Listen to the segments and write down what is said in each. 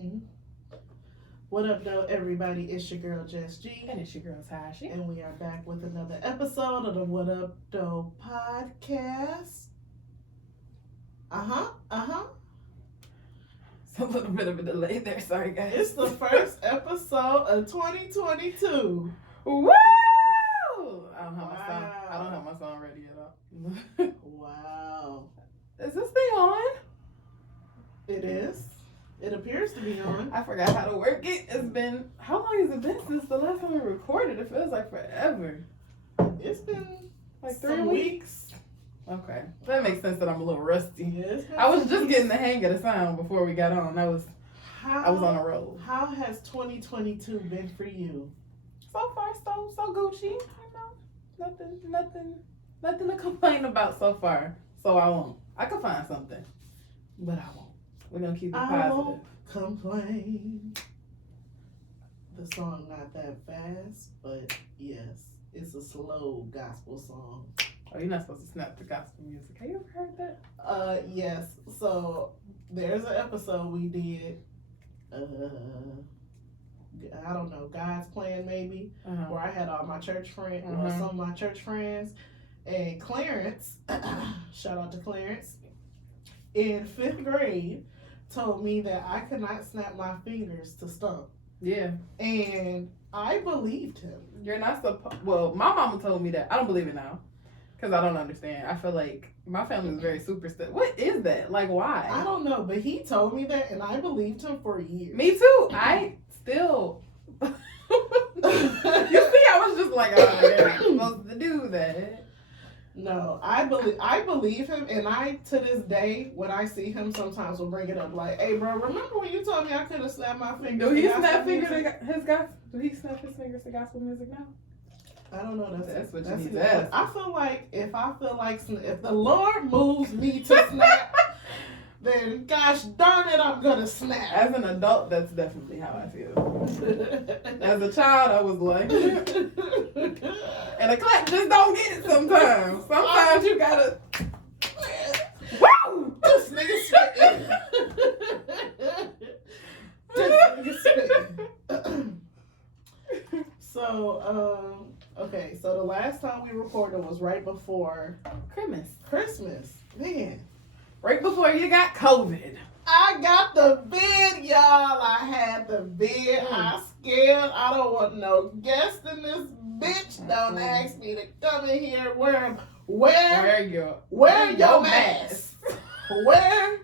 Mhm. What up, though, everybody? It's your girl, Jess G. And it's your girl, Tashi. And we are back with another episode of the What Up, Though podcast. Uh-huh. It's a little bit of a delay there. Sorry, guys. It's the first episode of 2022. Woo! I don't have my song ready at all. Wow. Is this thing on? It is. It appears to be on. I forgot how to work it. It's been, how long has it been since the last time we recorded? It feels like forever. It's been Like some 3 weeks. Okay. That makes sense that I'm a little rusty. Yes. I was just getting the hang of the sound before we got on. I was on a roll. How has 2022 been for you? So far, so Gucci. You know, nothing to complain about so far. So I won't. I could find something, but I won't. We're gonna keep it positive. I won't complain. The song not that fast, but yes, it's a slow gospel song. Oh, you're not supposed to snap to gospel music. Have you ever heard that? Yes. So there's an episode we did. I don't know, God's Plan maybe, where I had all my church friends, some of my church friends, and Clarence. Shout out to Clarence. In 5th grade, told me that I could not snap my fingers to stump. Yeah. And I believed him. You're not supposed. Well, my mama told me that. I don't believe it now, because I don't understand. I feel like my family is very superstitious. What is that? Like, why? I don't know, but he told me that, and I believed him for years. Me too. I still. You see, I was just like, oh, you're not supposed to do that. No, I believe him, and I, to this day, when I see him, sometimes will bring it up like, "Hey, bro, remember when you told me I could have snapped my fingers?" Do he snap his fingers to gospel music now? I don't know. That's what you that's need to ask. I feel like if the Lord moves me to snap, then gosh darn it, I'm gonna snap. As an adult, that's definitely how I feel. As a child, I was like, and a clap just don't get it sometimes. Sometimes you gotta. Woo! This nigga spitting. This nigga spitting. So, okay, so the last time we recorded was right before Christmas. Man. Right before you got COVID. I got the vid, y'all. I had the vid. I scared. I don't want no guest in this bitch. Don't ask me to come in here. Wear your mask. Wear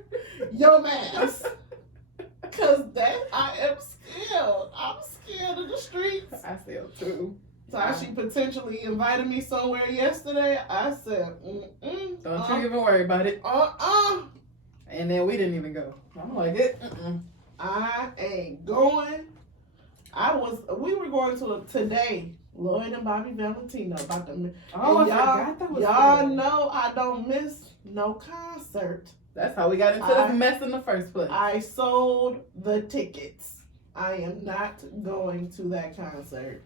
your mask. Cause I am scared. I'm scared of the streets. I feel too. Tashi potentially invited me somewhere yesterday. I said, don't you even worry about it. And then we didn't even go. I'm like, I ain't going. We were going to today, Lloyd and Bobby Valentino. About the, I forgot that was y'all good. know I don't miss no concert. That's how we got into this mess in the first place. I sold the tickets. I am not going to that concert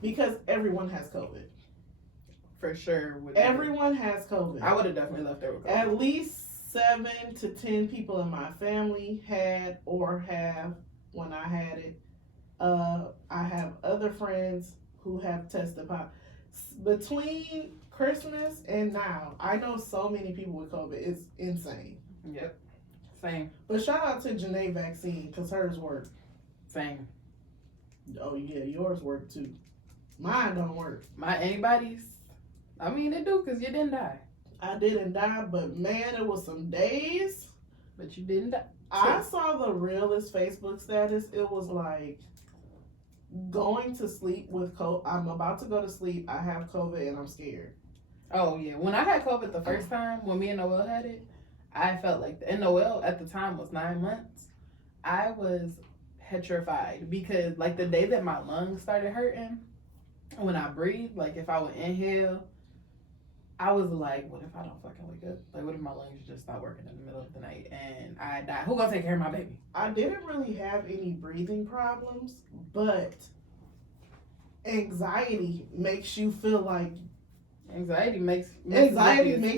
because everyone has COVID. For sure. Everyone has COVID. I would have definitely left there with COVID. At least 7 to 10 people in my family had or have when I had it. I have other friends who have tested positive. Between Christmas and now, I know so many people with COVID. It's insane. Yep. Same. But shout out to Janae Vaccine because hers worked. Same. Oh yeah, yours worked too. Mine don't work. My antibodies, I mean, they do because you didn't die. I didn't die, but man, it was some days. But you didn't die. I saw the realest Facebook status. It was like going to sleep with COVID. I'm about to go to sleep. I have COVID and I'm scared. Oh yeah, when I had COVID the first time, when me and Noel had it, I felt like, and Noel at the time was 9 months. I was petrified because like the day that my lungs started hurting, when I breathed, like if I would inhale, I was like, what if I don't fucking wake up? Like, what if my lungs just stop working in the middle of the night and I die? Who gonna take care of my baby? I didn't really have any breathing problems, but anxiety makes you feel like Anxiety makes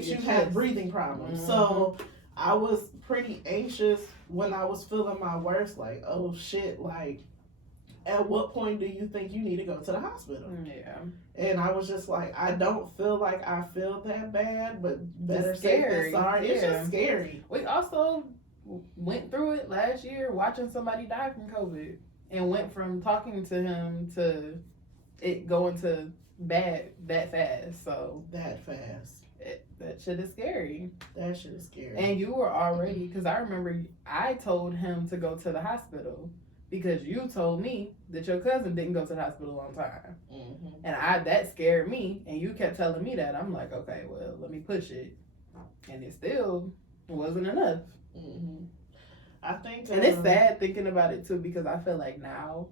you have breathing problems. Mm-hmm. So I was pretty anxious when I was feeling my worst. Like, oh shit, like, at what point do you think you need to go to the hospital? Yeah. And I was just like, I don't feel like I feel that bad, but better It's safe than scary. sorry. It's Yeah. just scary. We also went through it last year watching somebody die from COVID and went from talking to him to it going to bad that fast. So That fast. that shit is scary. That shit is scary. And you were already, because I remember I told him to go to the hospital because you told me that your cousin didn't go to the hospital on time. Mm-hmm. And that scared me, and you kept telling me that. I'm like, okay, well, let me push it. And it still wasn't enough. Mm-hmm. I think, and it's sad thinking about it too, because I feel like now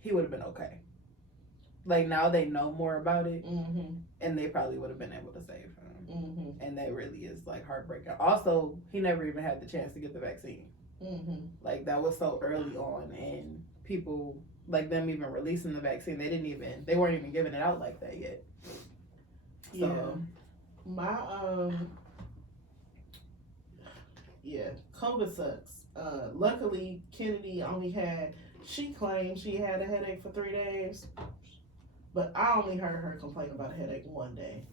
he would have been okay. Like now they know more about it, mm-hmm. and they probably would have been able to save him. Mm-hmm. And that really is like heartbreaking. Also, he never even had the chance to get the vaccine. Mm-hmm. Like that was so early on, and people like them even releasing the vaccine, they weren't even giving it out like that yet. So, yeah, COVID sucks. Luckily, Kennedy she claimed she had a headache for 3 days, but I only heard her complain about a headache one day.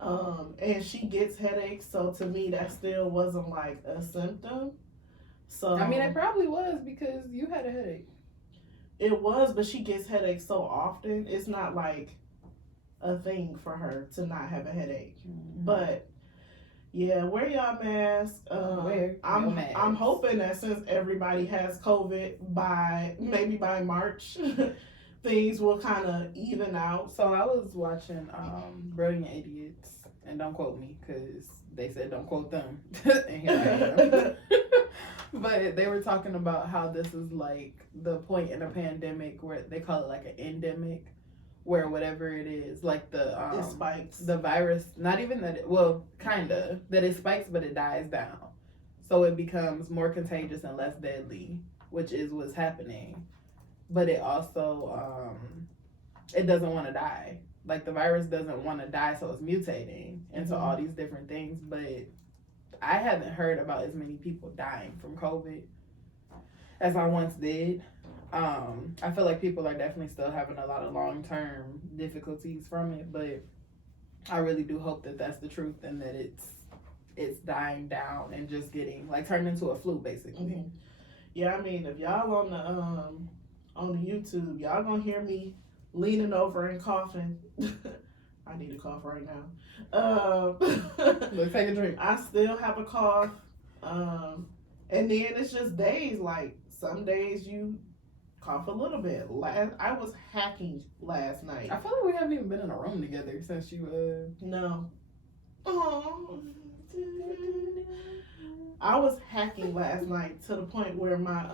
And she gets headaches, so to me that still wasn't like a symptom. So I mean, it probably was because you had a headache. It was, but she gets headaches so often, it's not like a thing for her to not have a headache. Mm-hmm. But yeah, wear y'all masks. I'm hoping that since everybody has COVID by March, things will kind of even out. So I was watching Brilliant Idiots, and don't quote me because they said don't quote them, and here I am. But they were talking about how this is like the point in a pandemic where they call it like an endemic, where whatever it is, like it spikes. The virus, not even that that it spikes, but it dies down. So it becomes more contagious and less deadly, which is what's happening. But it also, it doesn't want to die. Like the virus doesn't want to die, so it's mutating into all these different things. But I haven't heard about as many people dying from COVID as I once did. I feel like people are definitely still having a lot of long-term difficulties from it, but I really do hope that that's the truth and that it's dying down and just getting like turned into a flu basically. Mm-hmm. Yeah, I mean, if y'all on the YouTube, y'all gonna hear me leaning over and coughing. I need a cough right now. Let's take a drink. I still have a cough. And then it's just days, like some days you cough a little bit. I was hacking last night. I feel like we haven't even been in a room together since you No. Oh. I was hacking last night to the point where my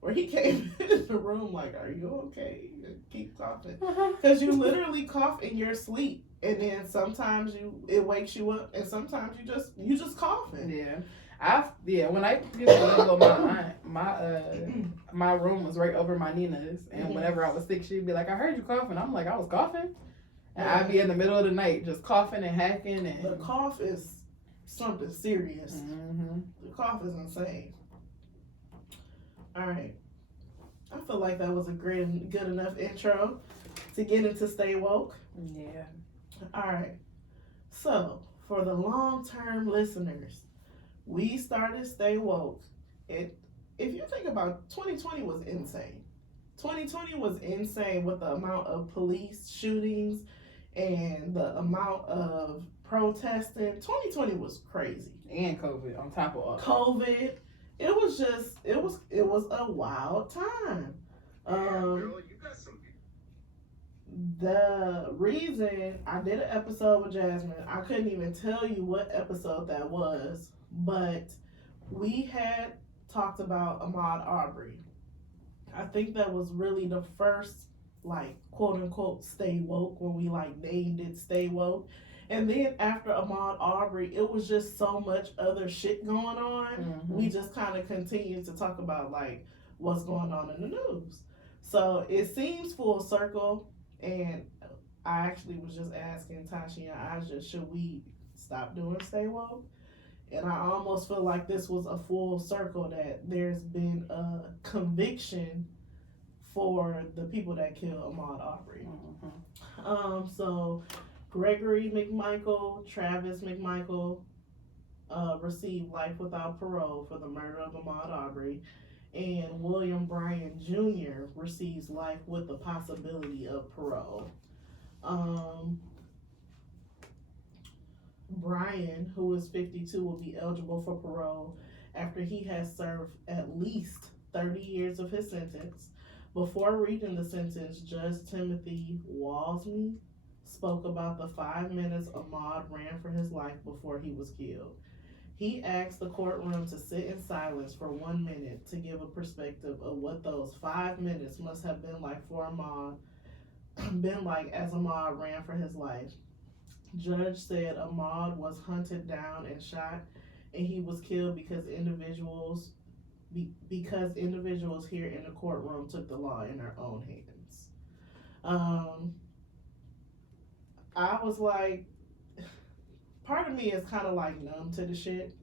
where he came in the room like, are you okay? Keep coughing. Because you literally cough in your sleep. And then sometimes it wakes you up, and sometimes you just coughing. Yeah. When I used to live with my aunt, my room was right over my Nina's, and whenever I was sick, she'd be like, I heard you coughing. I'm like, I was coughing? And I'd be in the middle of the night just coughing and hacking. And the cough is something serious. Mm-hmm. The cough is insane. All right. I feel like that was a good enough intro to get into Stay Woke. Yeah. All right. So, for the long-term listeners, we started Stay Woke. If you think about 2020 was insane. 2020 was insane with the amount of police shootings and the amount of protesting. 2020 was crazy. And COVID on top of all COVID. It was a wild time. Girl, you got some. The reason I did an episode with Jasmine, I couldn't even tell you what episode that was, but we had talked about Ahmaud Arbery. I think that was really the first, like, quote unquote, Stay Woke, when we like named it Stay Woke. And then after Ahmaud Arbery, it was just so much other shit going on. Mm-hmm. We just kind of continued to talk about like what's going on in the news. So it seems full circle. And I actually was just asking Tashi and Aja, should we stop doing Stay Woke. And I almost feel like this was a full circle, that there's been a conviction for the people that killed Ahmaud Arbery. So Gregory McMichael, Travis McMichael received life without parole for the murder of Ahmaud Arbery, and William Bryan Jr. receives life with the possibility of parole. Bryan, who is 52, will be eligible for parole after he has served at least 30 years of his sentence. Before reading the sentence, Judge Timothy Walsme spoke about the 5 minutes Ahmaud ran for his life before he was killed. He asked the courtroom to sit in silence for 1 minute to give a perspective of what those 5 minutes must have been like for Ahmaud, as Ahmaud ran for his life. Judge said Ahmaud was hunted down and shot, and he was killed because individuals here in the courtroom took the law in their own hands. I was like, part of me is kind of like numb to the shit.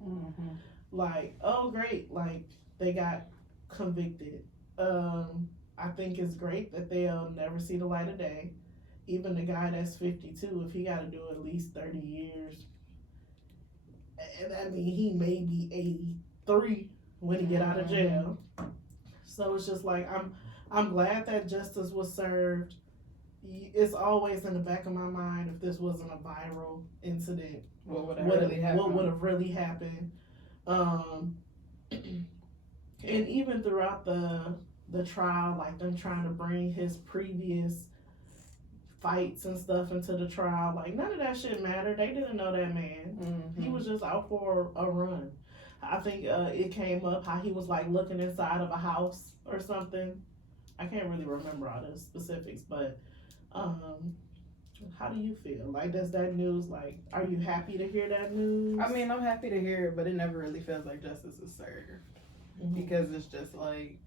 Like, oh great, like they got convicted. I think it's great that they'll never see the light of day. Even the guy that's 52, if he got to do at least 30 years, and I mean, he may be 83 when he get out of jail. So it's just like, I'm glad that justice was served. It's always in the back of my mind, if this wasn't a viral incident, what would have really happened. And even throughout the trial, like them trying to bring his previous fights and stuff into the trial, like none of that shit mattered. They didn't know that man. He was just out for a run. I think it came up how he was like looking inside of a house or something. I can't really remember all the specifics, but how do you feel? Like, does that news, like, are you happy to hear that news? I mean, I'm happy to hear it, but it never really feels like justice is served. Because it's just like,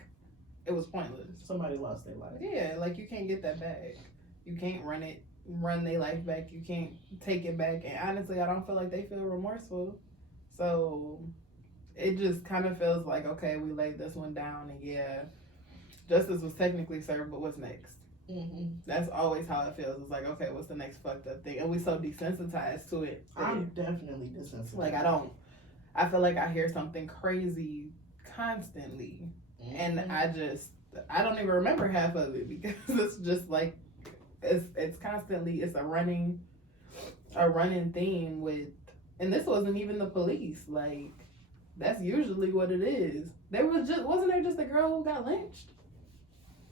it was pointless. Somebody lost their life. Yeah, like you can't get that back. You can't run their life back. You can't take it back. And honestly, I don't feel like they feel remorseful. So it just kind of feels like, okay, we laid this one down, and yeah, justice was technically served, but what's next? That's always how it feels. It's like, okay, what's the next fucked up thing? And we so desensitized to it. I'm definitely desensitized. Like, I feel like I hear something crazy constantly. And I don't even remember half of it, because it's just like, it's constantly, it's a running theme with, and this wasn't even the police. Like, that's usually what it is. Wasn't there just a girl who got lynched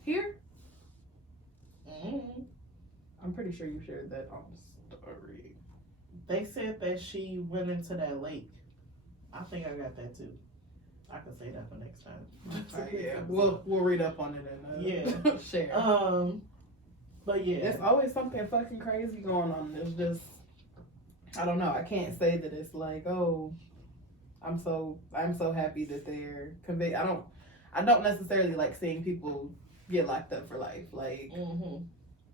here? I'm pretty sure you shared that on the story. They said that she went into that lake. I think I got that too. I can say that for next time. Yeah, we'll read up on it and share. But yeah, it's always something fucking crazy going on. It's just, I don't know. I can't say that it's like, oh, I'm so happy that they're convicted. I don't necessarily like seeing people get locked up for life. Like,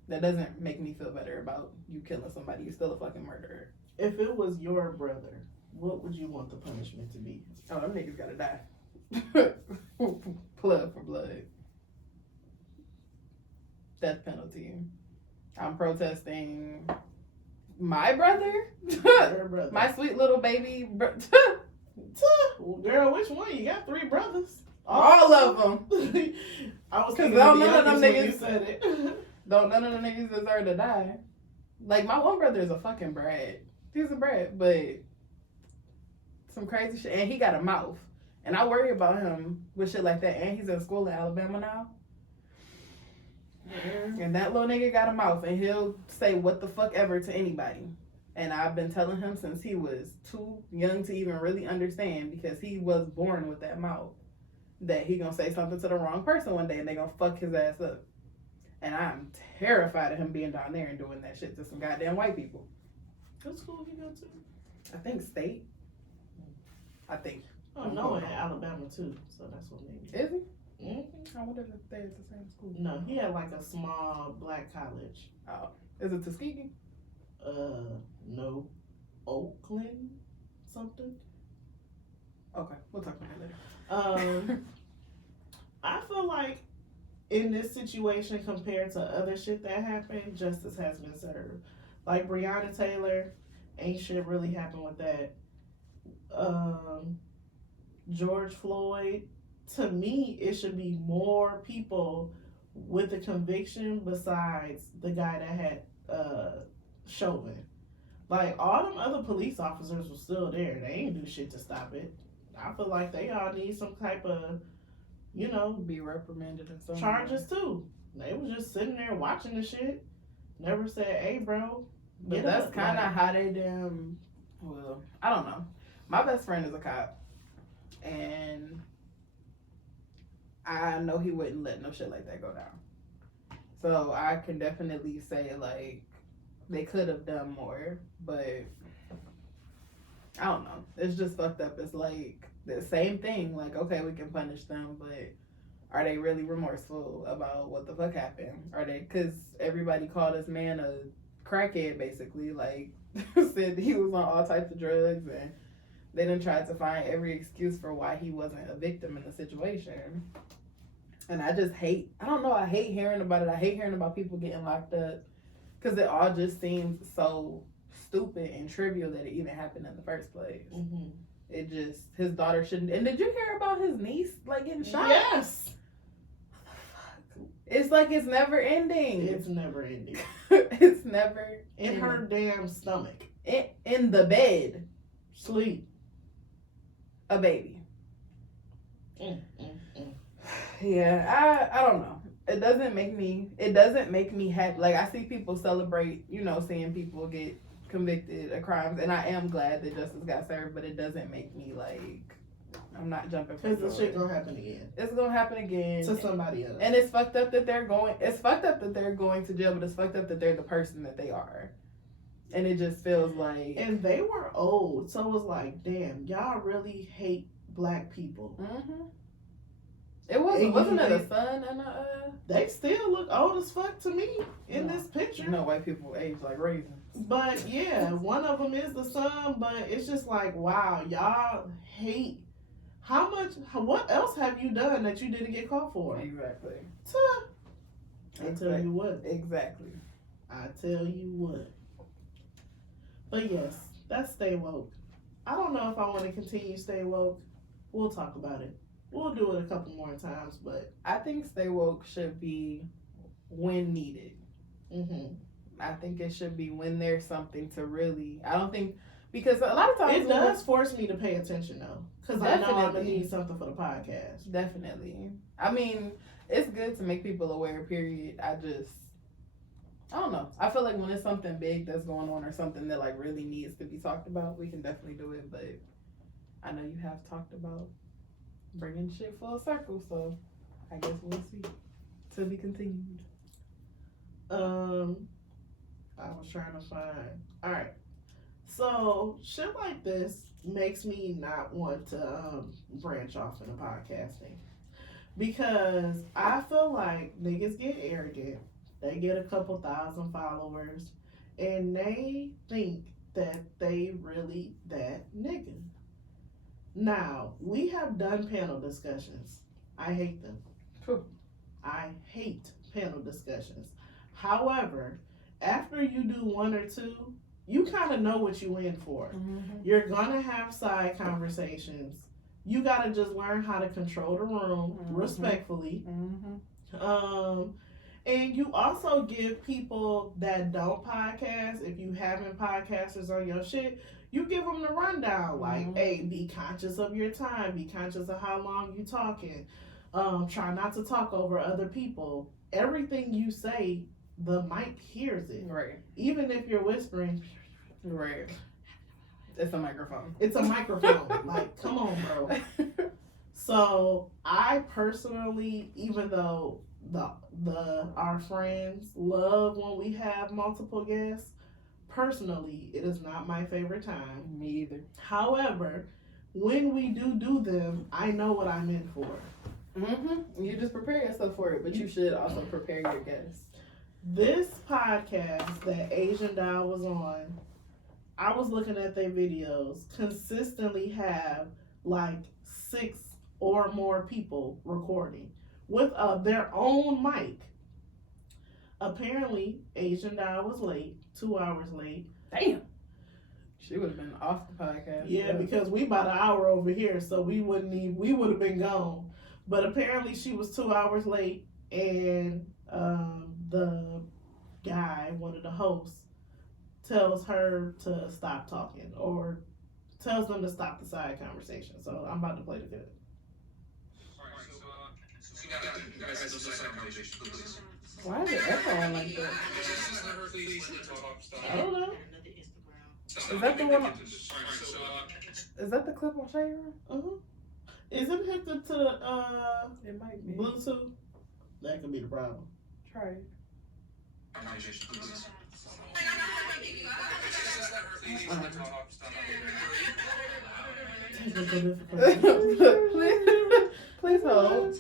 that doesn't make me feel better about you killing somebody. You're still a fucking murderer. If it was your brother, what would you want the punishment to be? Oh, them niggas gotta die. Blood for blood. Death penalty. I'm protesting my brother? Your brother. My sweet little baby Girl, which one? You got 3 brothers. All of them. I was thinking none of them niggas. You said it. None of the niggas deserve to die. Like, my one brother is a fucking brat. He's a brat, but some crazy shit. And he got a mouth. And I worry about him with shit like that. And he's in school in Alabama now. And that little nigga got a mouth, and he'll say what the fuck ever to anybody. And I've been telling him since he was too young to even really understand, because he was born with that mouth, that he gonna say something to the wrong person one day and they gonna fuck his ass up. And I'm terrified of him being down there and doing that shit to some goddamn white people. What school he go to? I think State. I think. Oh, no, in Alabama too, so that's what maybe. Is he? I wonder if they're at the same school. No, he had like a small black college. Oh, is it Tuskegee? No. Oakland something. Okay, we'll talk about it later. I feel like in this situation compared to other shit that happened, justice has been served. Like Breonna Taylor, ain't shit really happened with that. George Floyd, to me, it should be more people with a conviction besides the guy that had Chauvin. Like, all them other police officers were still there. They ain't do shit to stop it. I feel like they all need some type of, Be reprimanded and so charges too. They was just sitting there watching the shit. Never said, "Hey, bro." But that's kind of how they damn. Well, I don't know. My best friend is a cop, and I know he wouldn't let no shit like that go down. So I can definitely say like they could have done more, but I don't know. It's just fucked up. It's like the same thing. Like, okay, we can punish them, but are they really remorseful about what the fuck happened? Are they? Because everybody called this man a crackhead, basically. Like, said he was on all types of drugs, and they done tried to find every excuse for why he wasn't a victim in the situation. And I just hate. I don't know. I hate hearing about it. I hate hearing about people getting locked up because it all just seems so stupid and trivial that it even happened in the first place. Mm-hmm. It just, his daughter shouldn't. And did you hear about his niece like getting shot? Yes. It's like it's never ending. It's never ending. It's never in ending. her damn stomach. In the bed, Sleep. a baby. Mm. Yeah, I don't know. It doesn't make me happy. Like, I see people celebrate, seeing people get convicted of crimes, and I am glad that justice got served, but it doesn't make me like, I'm not jumping for Because the shit gonna happen again. It's gonna happen again to somebody else. And it's fucked up that they're going to jail, but it's fucked up that they're the person that they are. And it just feels like, and they were old, so it was like, damn, y'all really hate black people. Mm-hmm. Wasn't it a son and they still look old as fuck to me in this picture. White people age like raisins. But yeah, one of them is the son, but it's just like, wow, y'all hate. What else have you done that you didn't get caught for? Exactly. I tell you what. Exactly. I tell you what. But yes, that's Stay Woke. I don't know if I want to continue Stay Woke. We'll talk about it. We'll do it a couple more times, but I think Stay Woke should be when needed. Mm-hmm. I think it should be when there's something to really. I don't think, because a lot of times it does force me to pay attention though, because I know I'm gonna need something for the podcast. Definitely. I mean, it's good to make people aware. Period. I don't know. I feel like when it's something big that's going on or something that like really needs to be talked about, we can definitely do it. But I know you have talked about bringing shit full circle, so I guess we'll see. To be continued. I was trying to find. All right, so shit like this makes me not want to branch off into podcasting because I feel like niggas get arrogant. They get a couple thousand followers, and they think that they really that nigga. Now, we have done panel discussions. I hate them. True. I hate panel discussions. However, after you do one or two, you kind of know what you in for. Mm-hmm. You're going to have side conversations. You got to just learn how to control the room respectfully. Mm-hmm. And you also give people that don't podcast, if you having podcasters on your shit, you give them the rundown. Like, hey, be conscious of your time. Be conscious of how long you talking. Try not to talk over other people. Everything you say, the mic hears it. Right. Even if you're whispering. Right. It's a microphone. It's a microphone. Like, come on, bro. So, I personally, even though our friends love when we have multiple guests, personally, it is not my favorite time. Me either. However, when we do them, I know what I'm in for. Mm-hmm. You just prepare yourself for it, but you should also prepare your guests. This podcast that Asian Doll was on, I was looking at their videos, consistently have like 6 or more people recording with their own mic. Apparently, Asian Doll was late, 2 hours late. Damn. She would have been off the podcast. Yeah, because we about an hour over here, so we would have been gone. But apparently she was 2 hours late, and the guy, one of the hosts, tells her to stop talking or tells them to stop the side conversation. So I'm about to play the clip. Why is it echoing like that? I don't know. Is that the one? Is that the clip on Shade Room? Is it hooked up to the It might be. Bluetooth? That could be the problem. Try it. Technical difficulty. Please hold.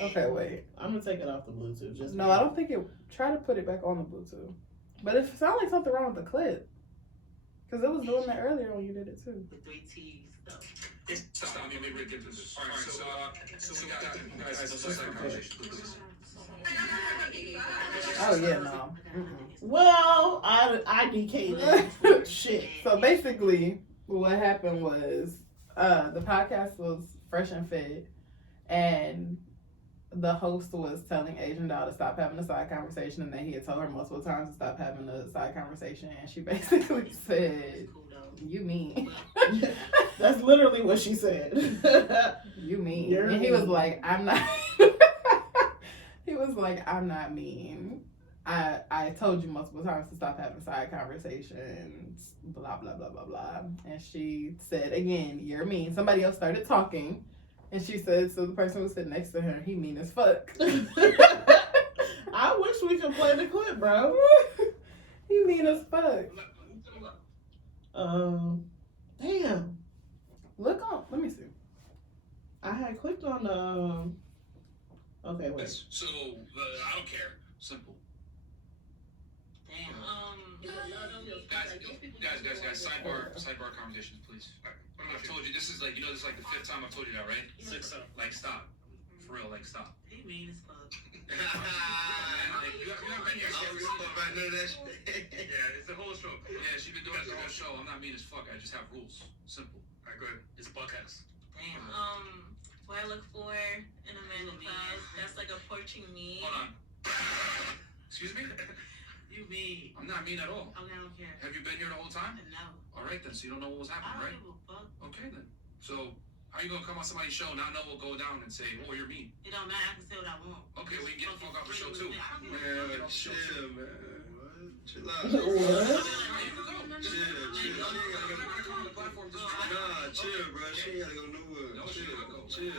Okay, wait. I'm gonna take it off the Bluetooth. Just No, I don't think it. Try to put it back on the Bluetooth. But it sounds like something wrong with the clip. Because it was doing that earlier when you did it too. The 3 T's though. Oh yeah, no. Well, I DK'd shit. So basically, what happened was the podcast was fresh and fit, and the host was telling Asian Doll to stop having a side conversation, and then he had told her multiple times to stop having a side conversation, and she basically said, "You mean?" That's literally what she said. You mean? You're And he was mean. like, "I'm not." He was like, "I'm not mean. I told you multiple times to stop having side conversations, blah, blah, blah, blah, blah." And she said, again, "You're mean." Somebody else started talking, and she said, so the person who was sitting next to her, "He mean as fuck." I wish we could play the clip, bro. He mean as fuck. Damn. Look on, let me see. I had clicked on the. Okay, wait. So, I don't care. Simple. Damn. Guys, sidebar conversations, please. I've told you, this is like, this is like the 5th time I've told you that, right? 6 up. Like, stop. For real, like, stop. He mean as fuck. Like, you haven't been here. Yeah, it's the whole show. Yeah, she's been doing it the whole show. I'm not mean as fuck. I just have rules. Simple. Alright, good. It's a podcast. Damn. What I look for in a man in class, that's like approaching me. Hold on. Excuse me? You mean? I'm not mean at all. Okay, I don't care. Have you been here the whole time? No. Alright then, so you don't know what was I happening, don't right? give a fuck. Okay then. So, how you gonna come on somebody's show, not know what will go down, and say, "Oh, you're mean"? It don't matter. I can say what I want. Okay, well, you get the fuck off the show too. I don't give a Man, fuck. chill, man. Chill out. What? Nah, chill, bro. She ain't gotta go nowhere. Chill.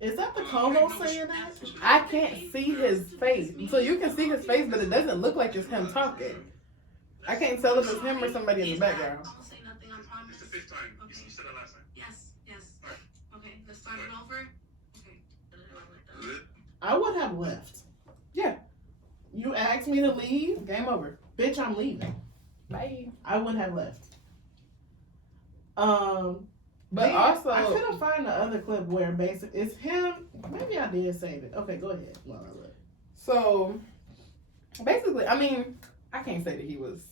Is that the co-host saying that? I can't see his face. So you can see his face, but it doesn't look like it's him talking. I can't tell if it's him or somebody in the background. I won't say nothing, I promise. It's the 5th time. You said that last time. Yes. Okay, let's start it over. Okay. Good. I would have left. Yeah. You asked me to leave? Game over. Bitch, I'm leaving. Bye. I would have left. But man, also, I couldn't find the other clip where basically it's him. Maybe I did save it. Okay, go ahead. While I look. so basically, I mean, I can't say that he was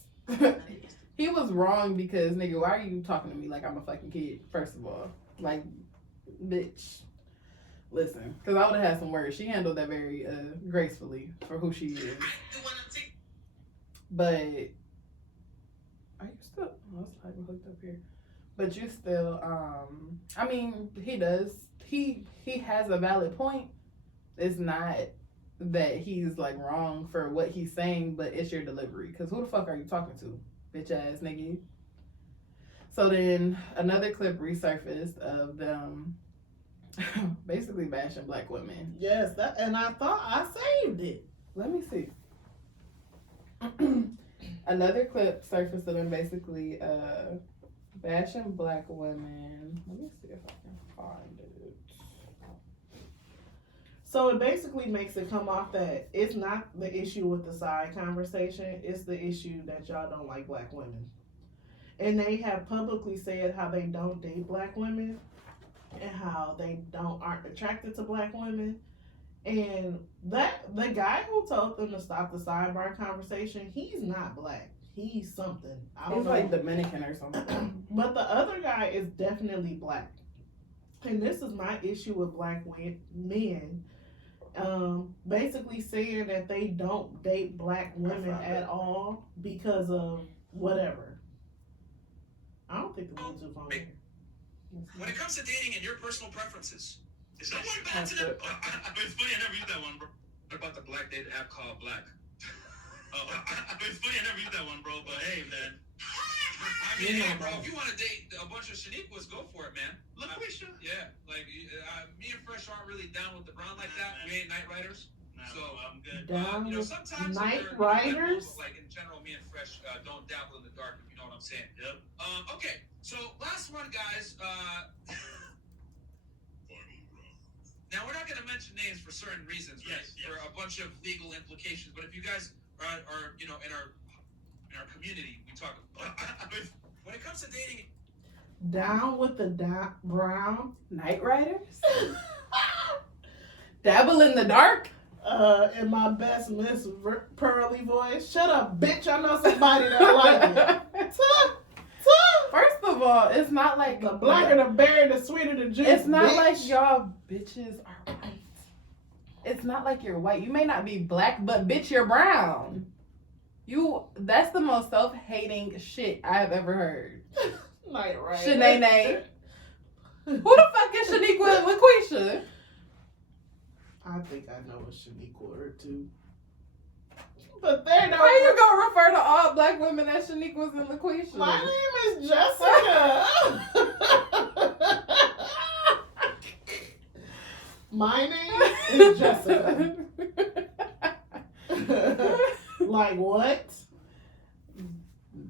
he was wrong because, nigga, why are you talking to me like I'm a fucking kid? First of all, like, bitch, listen, because I would have had some words. She handled that very gracefully for who she is. But are you still? Oh, it's like we're hooked up here. But you still, I mean, he does. He has a valid point. It's not that he's like wrong for what he's saying, but it's your delivery. Because who the fuck are you talking to, bitch ass nigga? So then another clip resurfaced of them basically bashing black women. Yes, that, and I thought I saved it. Let me see. Another clip surfaced of them basically bashing black women. Let me see if I can find it. So it basically makes it come off that it's not the issue with the side conversation, it's the issue that y'all don't like black women. and they have publicly said how they don't date black women and how they aren't attracted to black women. And that the guy who told them to stop the sidebar conversation, he's not black. He's something. I don't He's know. like Dominican or something. But the other guy is definitely black. And this is my issue with black men. Basically saying that they don't date black women at all because of whatever. I don't think the Bluetooth on here. When it comes to dating and your personal preferences, is no one That's bad to them? it. It's funny, I never used that one, bro. What about the black date app called Black? It's funny, I never used that one, bro, but hey, man. I mean, hey, bro, if you want to date a bunch of Shaniquas, go for it, man. LaQuisha? Yeah, like, me and Fresh aren't really down with the brown like that. We ain't night riders. So I'm good. Down with sometimes night we're riders? like in general, me and Fresh don't dabble in the dark, if you know what I'm saying. Yep. Okay, so last one, guys. Now we're not going to mention names for certain reasons, right? Yes. For a bunch of legal implications. But if you guys are in our community, we talk. When it comes to dating, Down with the brown. Night Riders? Dabble in the dark? In my best Miss Pearly voice. Shut up, bitch. I know somebody that like it. First of all, it's not like The blacker the berry, the sweeter the juice. it's not bitch. like y'all bitches are white. It's not like you're white. You may not be black, but bitch, you're brown. That's the most self-hating shit I've ever heard. Night right. Shanae. Who the fuck is Shaniqua and LaQuisha? I think I know a Shaniqua or two. But they're not. How you gonna refer to all black women as Shaniquas and LaQuisha? My name is Jessica. My name is Jessica. Like what?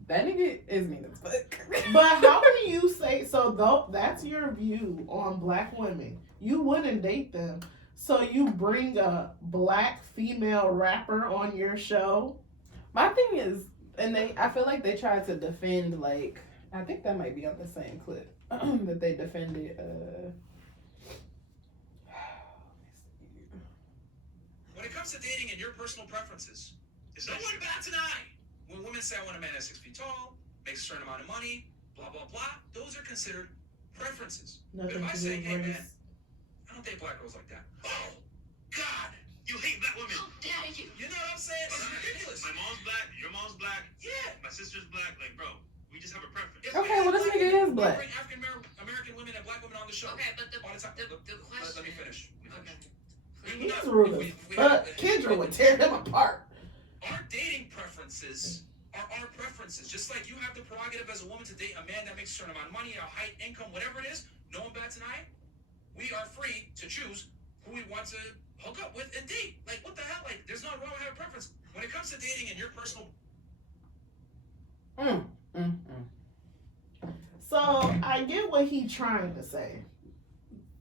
That nigga is mean as fuck. But how can you say so? Though that's your view on black women, you wouldn't date them. So you bring a black female rapper on your show? My thing is, I feel like they tried to defend, like, I think that might be on the same clip that they defended. when it comes to dating and your personal preferences, is no one bats an eye. When women say I want a man that's 6 feet tall, makes a certain amount of money, blah blah blah, those are considered preferences. Nothing If I to say, do hey with man, race. I don't date black girls like that. Oh, God, you hate black women. How dare you? You know what I'm saying? It's ridiculous. My mom's black, your mom's black, Yeah. my sister's black. Like, bro, we just have a preference. Okay, well, this nigga is black. We bring African American women and black women on the show. Okay, but the All the time. question. Let me finish. Okay. We He's not- rude. we- But Kendra would tear him apart. Our dating preferences are our preferences. Just like you have the prerogative as a woman to date a man that makes a certain amount of money, a height, income, whatever it is, no one bats an eye. We are free to choose who we want to hook up with and date. Like, what the hell? Like, there's no wrong with having a preference. When it comes to dating and your personal... So I get what he's trying to say.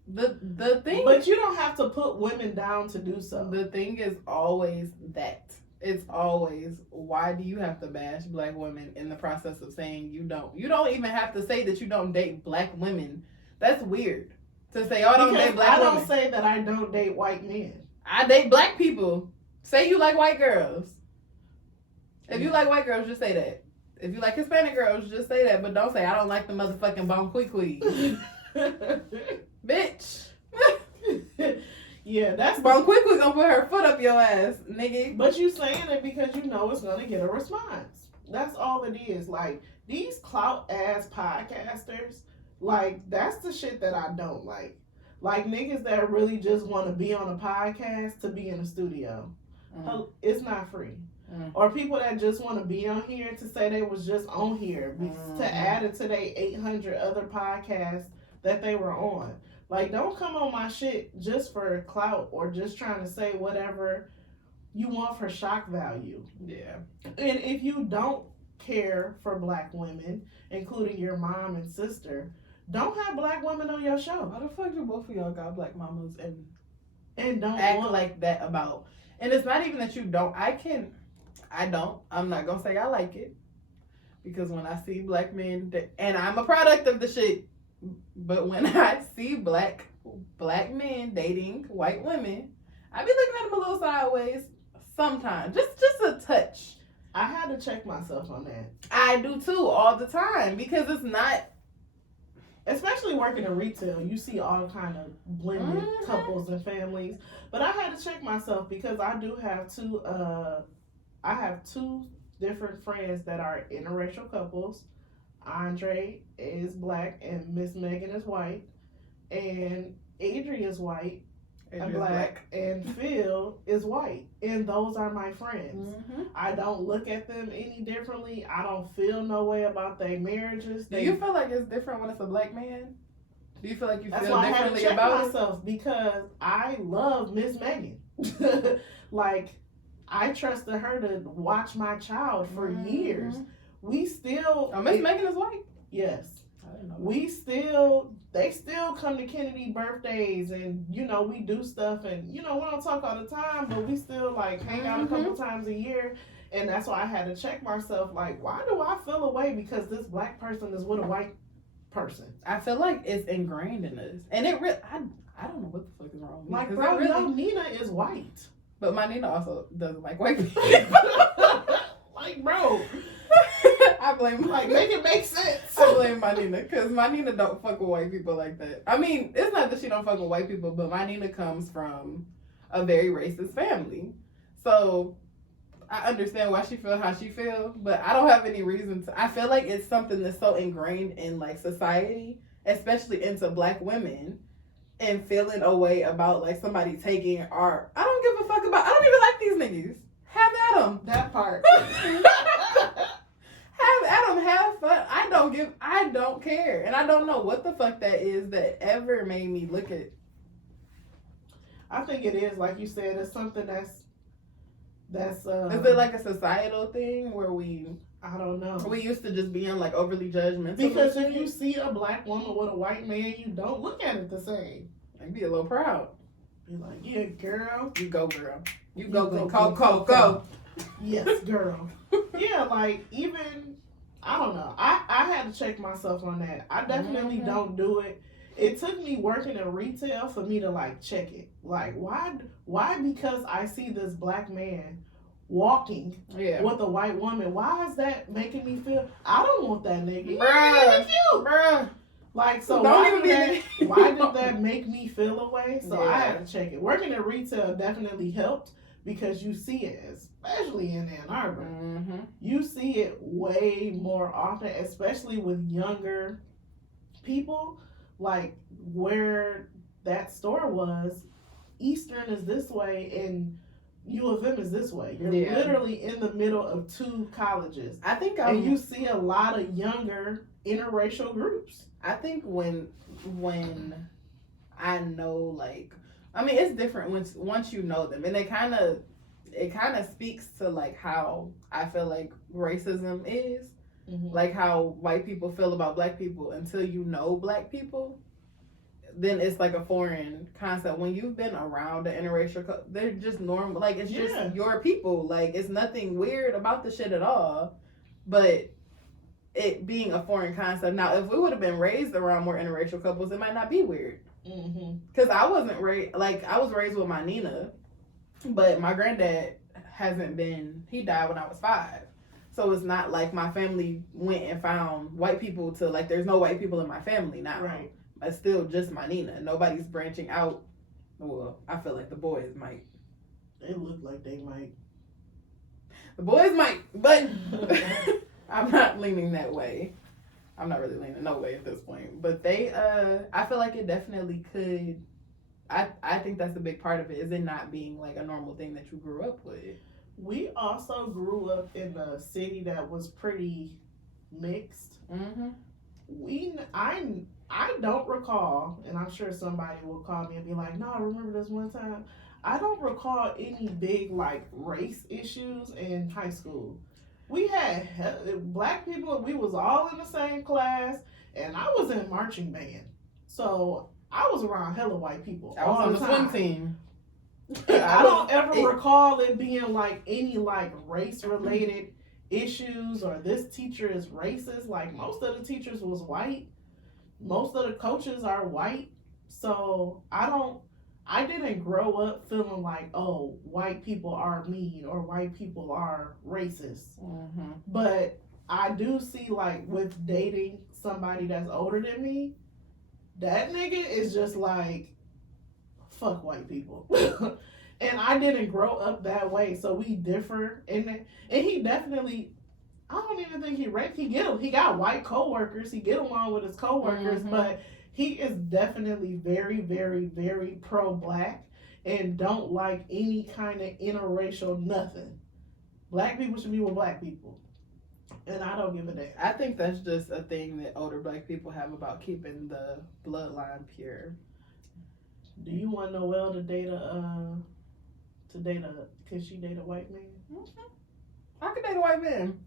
The thing, But you don't have to put women down to do so. the thing is always that. It's always, why do you have to bash black women in the process of saying you don't? You don't even have to say that you don't date black women. That's weird. To say, oh, I don't Because date black I don't women. say that I don't date white men. I date black people. Say you like white girls. If you like white girls, just say that. If you like Hispanic girls, just say that. But don't say, I don't like the motherfucking bon qui. Bitch. Yeah, that's Bon qui gonna put her foot up your ass, nigga. But you saying it because you know it's gonna get a response. That's all it is. Like these clout ass podcasters, like that's the shit that I don't like. Like niggas that really just want to be on a podcast to be in a studio. It's not free. Or people that just want to be on here to say they was just on here to add it to their 800 other podcasts that they were on. Like, don't come on my shit just for clout or just trying to say whatever you want for shock value. Yeah. And if you don't care for black women, including your mom and sister, don't have black women on your show. Why the fuck do both of y'all got black mamas And don't act want like that about? And it's not even that you don't. I'm not gonna say I like it, Because when I see black men, and I'm a product of the shit, but when I see black men dating white women, I be looking at them a little sideways sometimes, just a touch. I had to check myself on that. I do too, all the time, because it's not. Especially working in retail, you see all kind of blended couples and families. But I had to check myself because I do have two. I have two different friends that are interracial couples. Andre is black and Miss Megan is white, and Adria is white. I'm black, and Phil is white, and those are my friends. Mm-hmm. I don't look at them any differently. I don't feel no way about their marriages. Do you feel like it's different when it's a black man? Do you feel like you That's feel why I had to differently check about myself because I love Miss Megan. Like, I trusted her to watch my child for years. We still. Oh, Miss Megan is white? Yes. I didn't know that. They still come to Kennedy birthdays and, you know, we do stuff and, you know, we don't talk all the time, but we still, like, hang out a couple times a year. And that's why I had to check myself, like, why do I feel away because this black person is with a white person? I feel like it's ingrained in us. And it really, I don't know what the fuck is wrong with me. Like, 'cause bro, I really, no, Nina is white. but my Nina also doesn't like white people. Like, bro, I blame like, make it make sense. I blame my Nina because my Nina don't fuck with white people like that. I mean, it's not that she don't fuck with white people, but my Nina comes from a very racist family. So I understand why she feel how she feel, but I don't have any reason to. I feel like it's something that's so ingrained in like society, especially into black women, and feeling a way about like somebody taking our. I don't give a fuck about. I don't even like these niggas. Have at them. That part. Have at them. Have fun. I don't care, and I don't know what the fuck that is that ever made me look at. I think it is, like you said, it's something that's. Is it like a societal thing where I don't know. we used to just being like overly judgmental? Because if you see a black woman with a white man, you don't look at it the same. I'd be a little proud. You're like, yeah, girl. You go, girl. You go, go, go, go, go. Yes, girl. Yeah, like even I don't know. I had to check myself on that. I definitely don't do it. It took me working in retail for me to like check it. Like why because I see this black man walking with a white woman, why is that making me feel I don't want that nigga. Bruh. Cute. Bruh. Like so Don't why did that make me feel away? So Yeah. I had to check it. Working in retail definitely helped because you see it, especially in Ann Arbor. Mm-hmm. You see it way more often, especially with younger people. Like where that store was, Eastern is this way and U of M is this way. You're literally in the middle of two colleges. I think and you see a lot of younger interracial groups. I think when I know, like, I mean, it's different once you know them, and it kind of speaks to like how I feel like racism is. Mm-hmm. Like how white people feel about black people until you know black people, then it's like a foreign concept. When you've been around the interracial, they're just normal. Like it's just your people. Like it's nothing weird about the shit at all. But it being a foreign concept. Now, if we would have been raised around more interracial couples, it might not be weird. Because I wasn't raised, like I was raised with my Nina, but my granddad hasn't been. He died when I was 5. So it's not like my family went and found white people to like. There's no white people in my family now. Right. It's still just my Nina. Nobody's branching out. Well, I feel like the boys might. They look like they might. The boys might, but I'm not leaning that way. I'm not really leaning no way at this point. But they, I feel like it definitely could. I think that's a big part of it. Is it not being like a normal thing that you grew up with? We also grew up in a city that was pretty mixed. Mm-hmm. I don't recall, and I'm sure somebody will call me and be like, no, I remember this one time. I don't recall any big like race issues in high school. We had black people, we was all in the same class, and I was in marching band. So I was around hella white people. I was on the swim team. I don't ever recall it being like any like race related issues or this teacher is racist. Like most of the teachers was white. Most of the coaches are white. So I didn't grow up feeling like, oh, white people are mean or white people are racist. Mm-hmm. But I do see, like, with dating somebody that's older than me, that nigga is just like, fuck white people. And I didn't grow up that way, so we differ. And he definitely, I don't even think he raped. He got white coworkers. He get along with his coworkers, Mhm. but he is definitely very, very, very pro-black and don't like any kind of interracial nothing. Black people should be with black people. And I don't give a damn. I think that's just a thing that older black people have about keeping the bloodline pure. Do you want Noelle to date can she date a white man? I could date a white man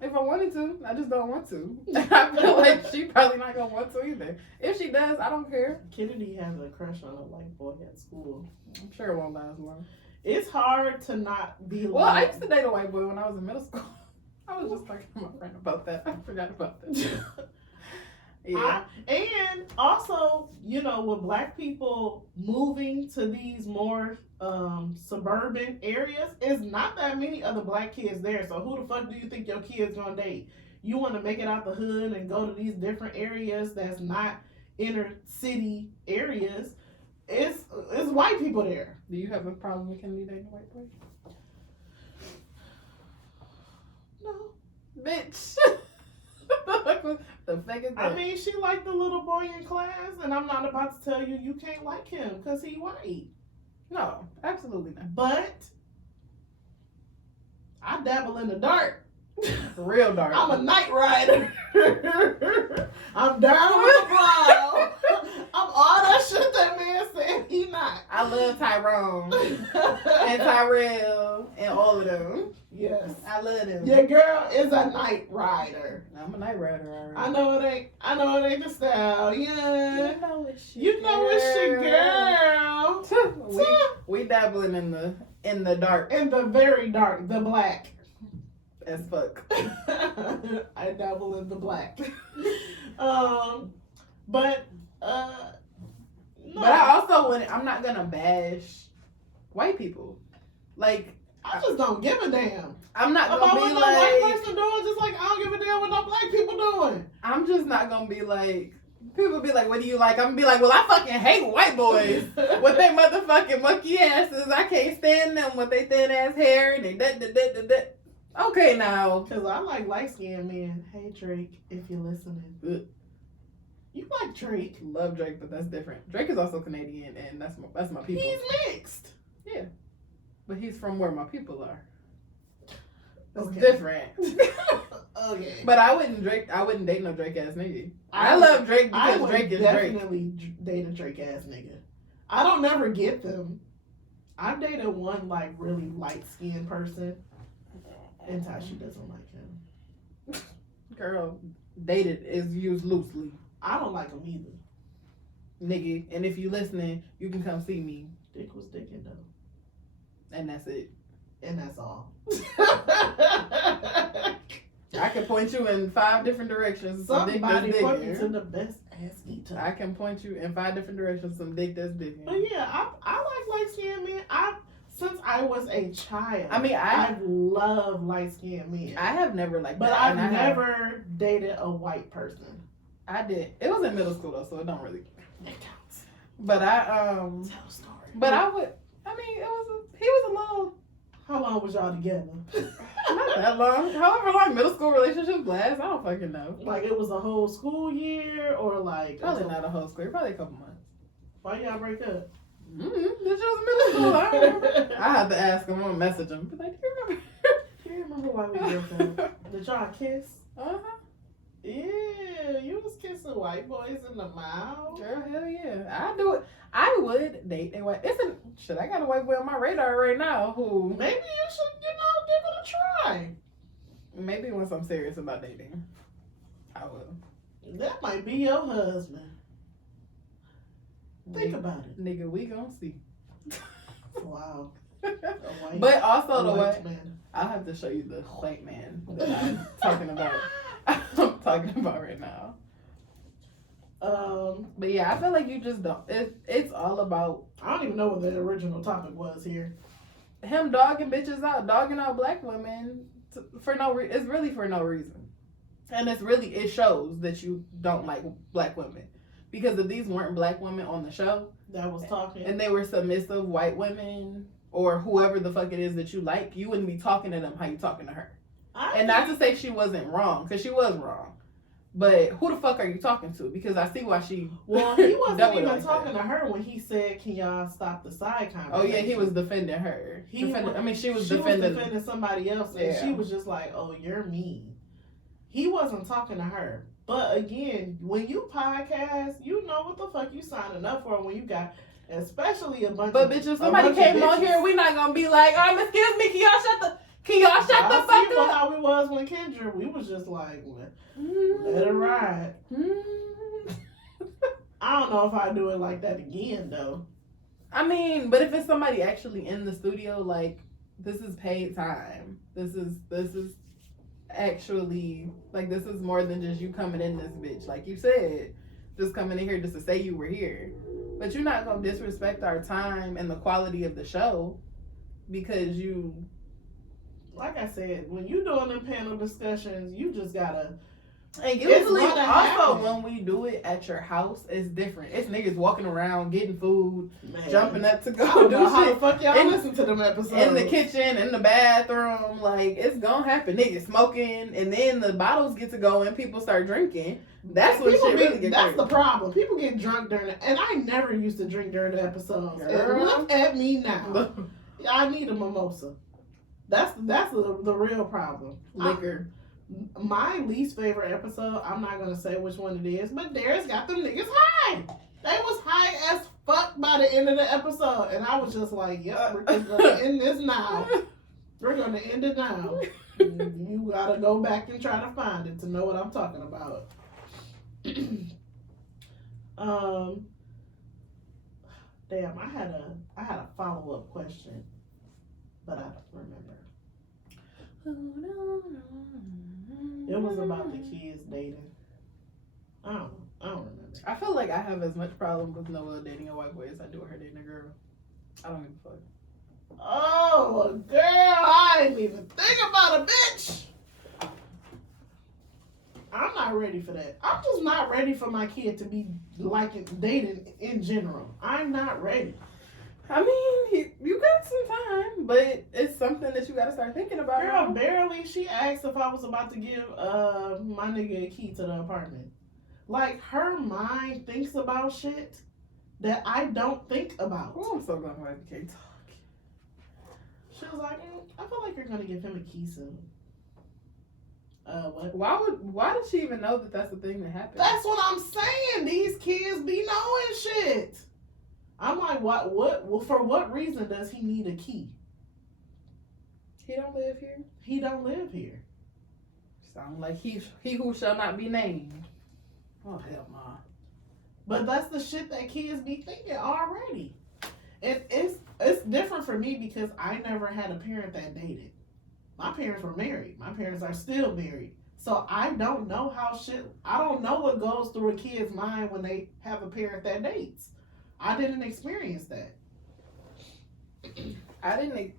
if I wanted to. I just don't want to. I feel like she probably not gonna want to either. If she does, I don't care. Kennedy has a crush on a white boy at school. I'm sure it won't last long. It's hard to not be Well, I like. used to date a white boy when I was in middle school. I was just talking to my friend about that. I forgot about that. Yeah. And also, you know, with black people moving to these more suburban areas, it's not that many other black kids there. So who the fuck do you think your kid's gonna date? You want to make it out the hood and go to these different areas that's not inner city areas. It's white people there. Do you have a problem with Kennedy dating a white boy? No. Bitch. The fake is that? I mean, she liked the little boy in class, and I'm not about to tell you you can't like him because he white. No, absolutely not. But I dabble in the dark. Real dark. I'm a night rider. I'm down with the crowd. I'm all that shit that man said he not. I love Tyrone and Tyrell and all of them. Yes. I love them. Your girl is a night rider. I'm a night rider already. I know it ain't the style. Yeah. You know it's You know it's your girl. we dabbling in the dark In the very dark, the black. as fuck. I dabble in the black. But no. But I also I'm not gonna bash white people. Like I just don't give a damn I'm not about gonna what be no white like person doing. Just like I don't give a damn what no black people doing. I'm just not gonna be like people be like, what do you like? I'm gonna be like, well, I fucking hate white boys with their motherfucking monkey asses. I can't stand them with their thin ass hair and they Okay, now. Because I like light skinned men. Hey Drake, if you're listening. Ugh. You like Drake. Love Drake, but that's different. Drake is also Canadian, and that's my people. He's mixed. But he's from where my people are. That's Okay. different. Okay. But I wouldn't date no Drake ass nigga. I would- love Drake I because would Drake is Drake. definitely date a Drake ass nigga. I don't never get them. I've dated one like really light skinned person, and Tashi doesn't like him. Girl, dated is used loosely, I don't like him either. nigga. And if you listening, you can come see me, Dick was dicking though, and that's it. and that's all. I can point you in 5 different directions. Some dick Somebody that's point me bigger. to the best ass eater. I can point you in 5 different directions. Some dick that's bigger. But yeah, I like light skinned men. Since I was a child. I mean, I've loved light skinned men. I have never liked But that. I've and I have- never dated a white person. I did. It was in middle school though, so it don't really. It counts. But I Tell a story. But I would. I mean, he was a little. How long was y'all together? Not that long. However long middle school relationships last, I don't fucking know. Like it was a whole school year, or like Probably not a whole school. Probably a couple months. Why y'all break up? This was middle school. I don't remember. I have to ask him. I'm gonna message him. Be like, do you remember? I can't remember why we broke up. Did y'all kiss? Uh-huh. Yeah, you was kissing white boys in the mouth. Girl, hell yeah. I do it. I would date a white. Shit, I got a white boy on my radar right now who Maybe you should, give it a try. maybe once I'm serious about dating, I will. That might be your husband. Think about it. Nigga, we gonna see. Wow. white- But also the white way man. I'll have to show you the white man that I'm talking about. I'm talking about right now. But yeah, I feel like you just don't. It's all about I don't even know what the original topic was here. him dogging bitches out, dogging out black women for no reason. It's really for no reason, and it shows that you don't like black women, because if these weren't black women on the show That was talking. and they were submissive white women or whoever the fuck it is that you like, you wouldn't be talking to them how you talking to her. And not to say she wasn't wrong, because she was wrong. But who the fuck are you talking to? Because I see why she. Well, he wasn't dealt with it even like talking that. to her when he said, "Can y'all stop the side conversation?" Oh yeah, he was defending her. She was defending. defending somebody else, and Yeah. she was just like, "Oh, you're mean." He wasn't talking to her. But again, when you podcast, you know what the fuck you signing up for when you got, especially a bunch. But of, bitch, if a somebody bunch of came on bitches. here, we not gonna be like, excuse me, can y'all shut the I fuck see up? how we was when Kendra. We was just like, let it ride. I don't know if I do it like that again though. I mean, but if it's somebody actually in the studio, like, this is paid time. This is actually, like, this is more than just you coming in this bitch. Like you said, just coming in here just to say you were here. But you're not gonna disrespect our time and the quality of the show because you. Like I said, when you doing them panel discussions, you just gotta. And It's usually, gonna also, happen. when we do it at your house, it's different. It's niggas walking around, getting food, Man. jumping up to I go don't know do how the shit. fuck y'all In- listen to them episodes. In the kitchen, in the bathroom, like, it's gonna happen. Niggas smoking, and then the bottles get to go and people start drinking. That's when People shit be- really get That's crazy. the problem. People get drunk during it, and I never used to drink during the episodes. And Girl. look at me now. I need a mimosa. That's the real problem. Liquor. My least favorite episode, I'm not gonna say which one it is, but Darius got them niggas high. They was high as fuck by the end of the episode, and I was just like, "Yep, we're just gonna end this now. We're gonna end it now. You gotta go back and try to find it to know what I'm talking about." Damn, I had a follow up question, but I don't remember. It was about the kids dating. I don't remember. I feel like I have as much problem with Noah dating a white boy as I do with her dating a girl. I don't give a fuck. Oh, girl, I didn't even think about a bitch. I'm not ready for that. I'm just not ready for my kid to be liking dating in general. I'm not ready. I mean, you got some time, but it's something that you got to start thinking about. Girl, barely. She asked if I was about to give my nigga a key to the apartment. Like, her mind thinks about shit that I don't think about. Oh, I'm so glad my wife can't talk. She was like, I feel like you're gonna give him a key soon. What? Why did she even know that that's the thing that happened? That's what I'm saying. These kids be knowing shit. I'm like, well, for what reason does he need a key? He don't live here. He don't live here. Sound like he who shall not be named. Oh hell no. But that's the shit that kids be thinking already. It's different for me because I never had a parent that dated. My parents were married. My parents are still married. So I don't know I don't know what goes through a kid's mind when they have a parent that dates. I didn't experience that. I didn't.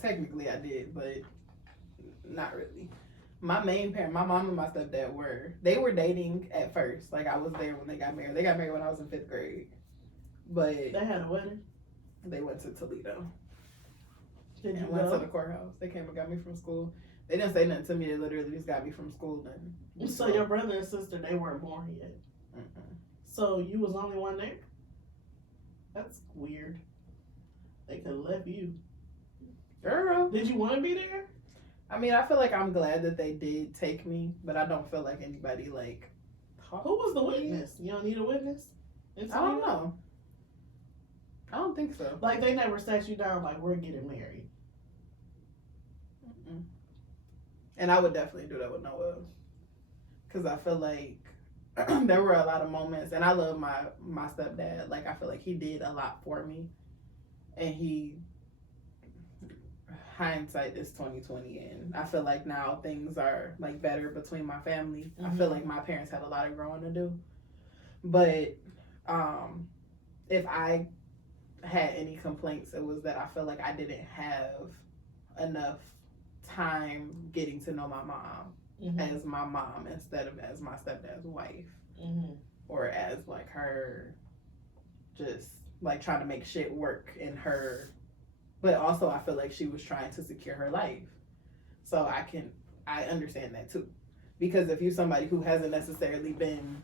Technically, I did, but not really. My main parent, my mom and my stepdad were dating at first. Like, I was there when they got married. They got married when I was in 5th grade. But They had a wedding. they went to Toledo. Did you And went to go? the courthouse. They came and got me from school. They didn't say nothing to me. They literally just got me from school. And So your brother and sister, they weren't born yet. Mm-mm. So you was the only one there? That's weird. They could have left you. Girl. Did you want to be there? I mean, I feel like I'm glad that they did take me, but I don't feel like anybody, like, Who was the witness? You don't need a witness? I don't know. I don't think so. Like, they never sat you down like, we're getting married. Mm-mm. And I would definitely do that with Noah. Because I feel like there were a lot of moments, and I love my stepdad. Like, I feel like he did a lot for me. And he hindsight is 2020, and I feel like now things are like better between my family. I feel like my parents had a lot of growing to do, but if I had any complaints, it was that I feel like I didn't have enough time getting to know my mom as my mom instead of as my stepdad's wife, or as like her, just like trying to make shit work in her. But also I feel like she was trying to secure her life, so I understand that too, because if you're somebody who hasn't necessarily been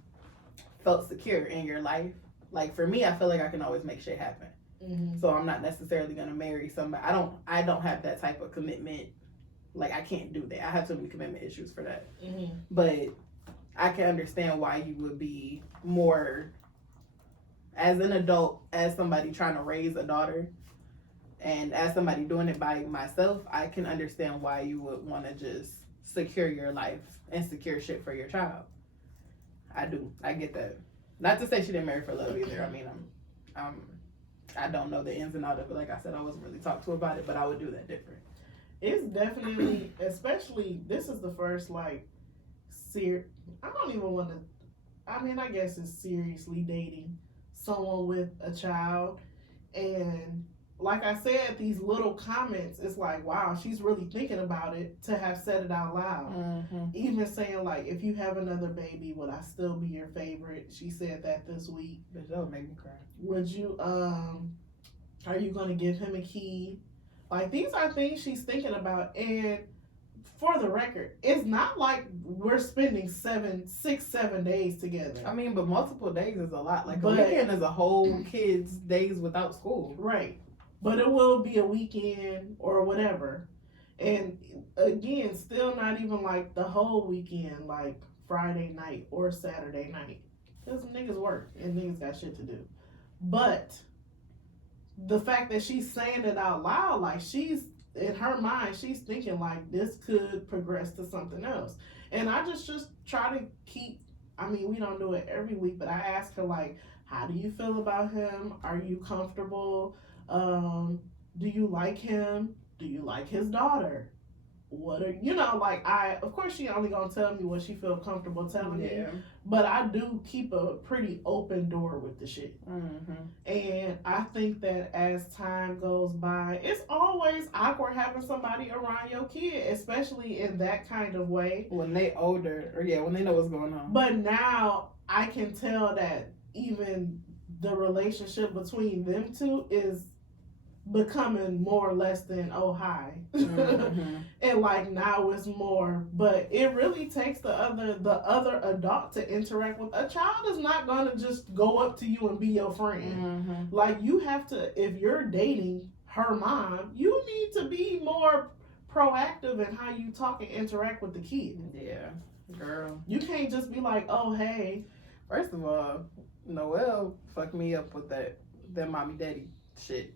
felt secure in your life, like for me, I feel like I can always make shit happen. So I'm not necessarily gonna marry somebody. I don't have that type of commitment. Like I can't do that. I have too many commitment issues for that. But I can understand why you would be more, as an adult, as somebody trying to raise a daughter, and as somebody doing it by myself, I can understand why you would want to just secure your life and secure shit for your child. I do. I get that. Not to say she didn't marry for love either. I mean, I don't know the ins and outs of it. Like I said, I wasn't really talked to about it, but I would do that different. It's definitely, especially, this is the first, like, I don't even want to, I mean, I guess it's seriously dating someone with a child. And like I said, these little comments, it's like, wow, she's really thinking about it to have said it out loud. Even saying, like, if you have another baby, would I still be your favorite? She said that this week. Bitch, that would make me cry. Would you, are you going to give him a key? Like, these are things she's thinking about. And for the record, it's not like we're spending 6-7 days together. I mean, but multiple days is a lot. Like, a weekend is a whole kid's days without school. Right. But it will be a weekend or whatever. And again, still not even like the whole weekend, like Friday night or Saturday night. Because niggas work and niggas got shit to do. But the fact that she's saying it out loud, like she's, in her mind, she's thinking like this could progress to something else. And I just try to keep, I mean, we don't do it every week, but I ask her like, how do you feel about him? Are you comfortable? Do you like him? Do you like his daughter? What are, you know, like of course she only gonna tell me what she feel comfortable telling me, but I do keep a pretty open door with the shit. And I think that as time goes by, it's always awkward having somebody around your kid, especially in that kind of way. When they older, or when they know what's going on. But now I can tell that even the relationship between them two is becoming more or less than oh hi. And like now it's more, but it really takes the other adult to interact with. A child is not gonna just go up to you and be your friend. Like you have to, if you're dating her mom, you need to be more proactive in how you talk and interact with the kid. Girl, you can't just be like, oh hey. First of all, Noelle fucked me up with that mommy daddy shit.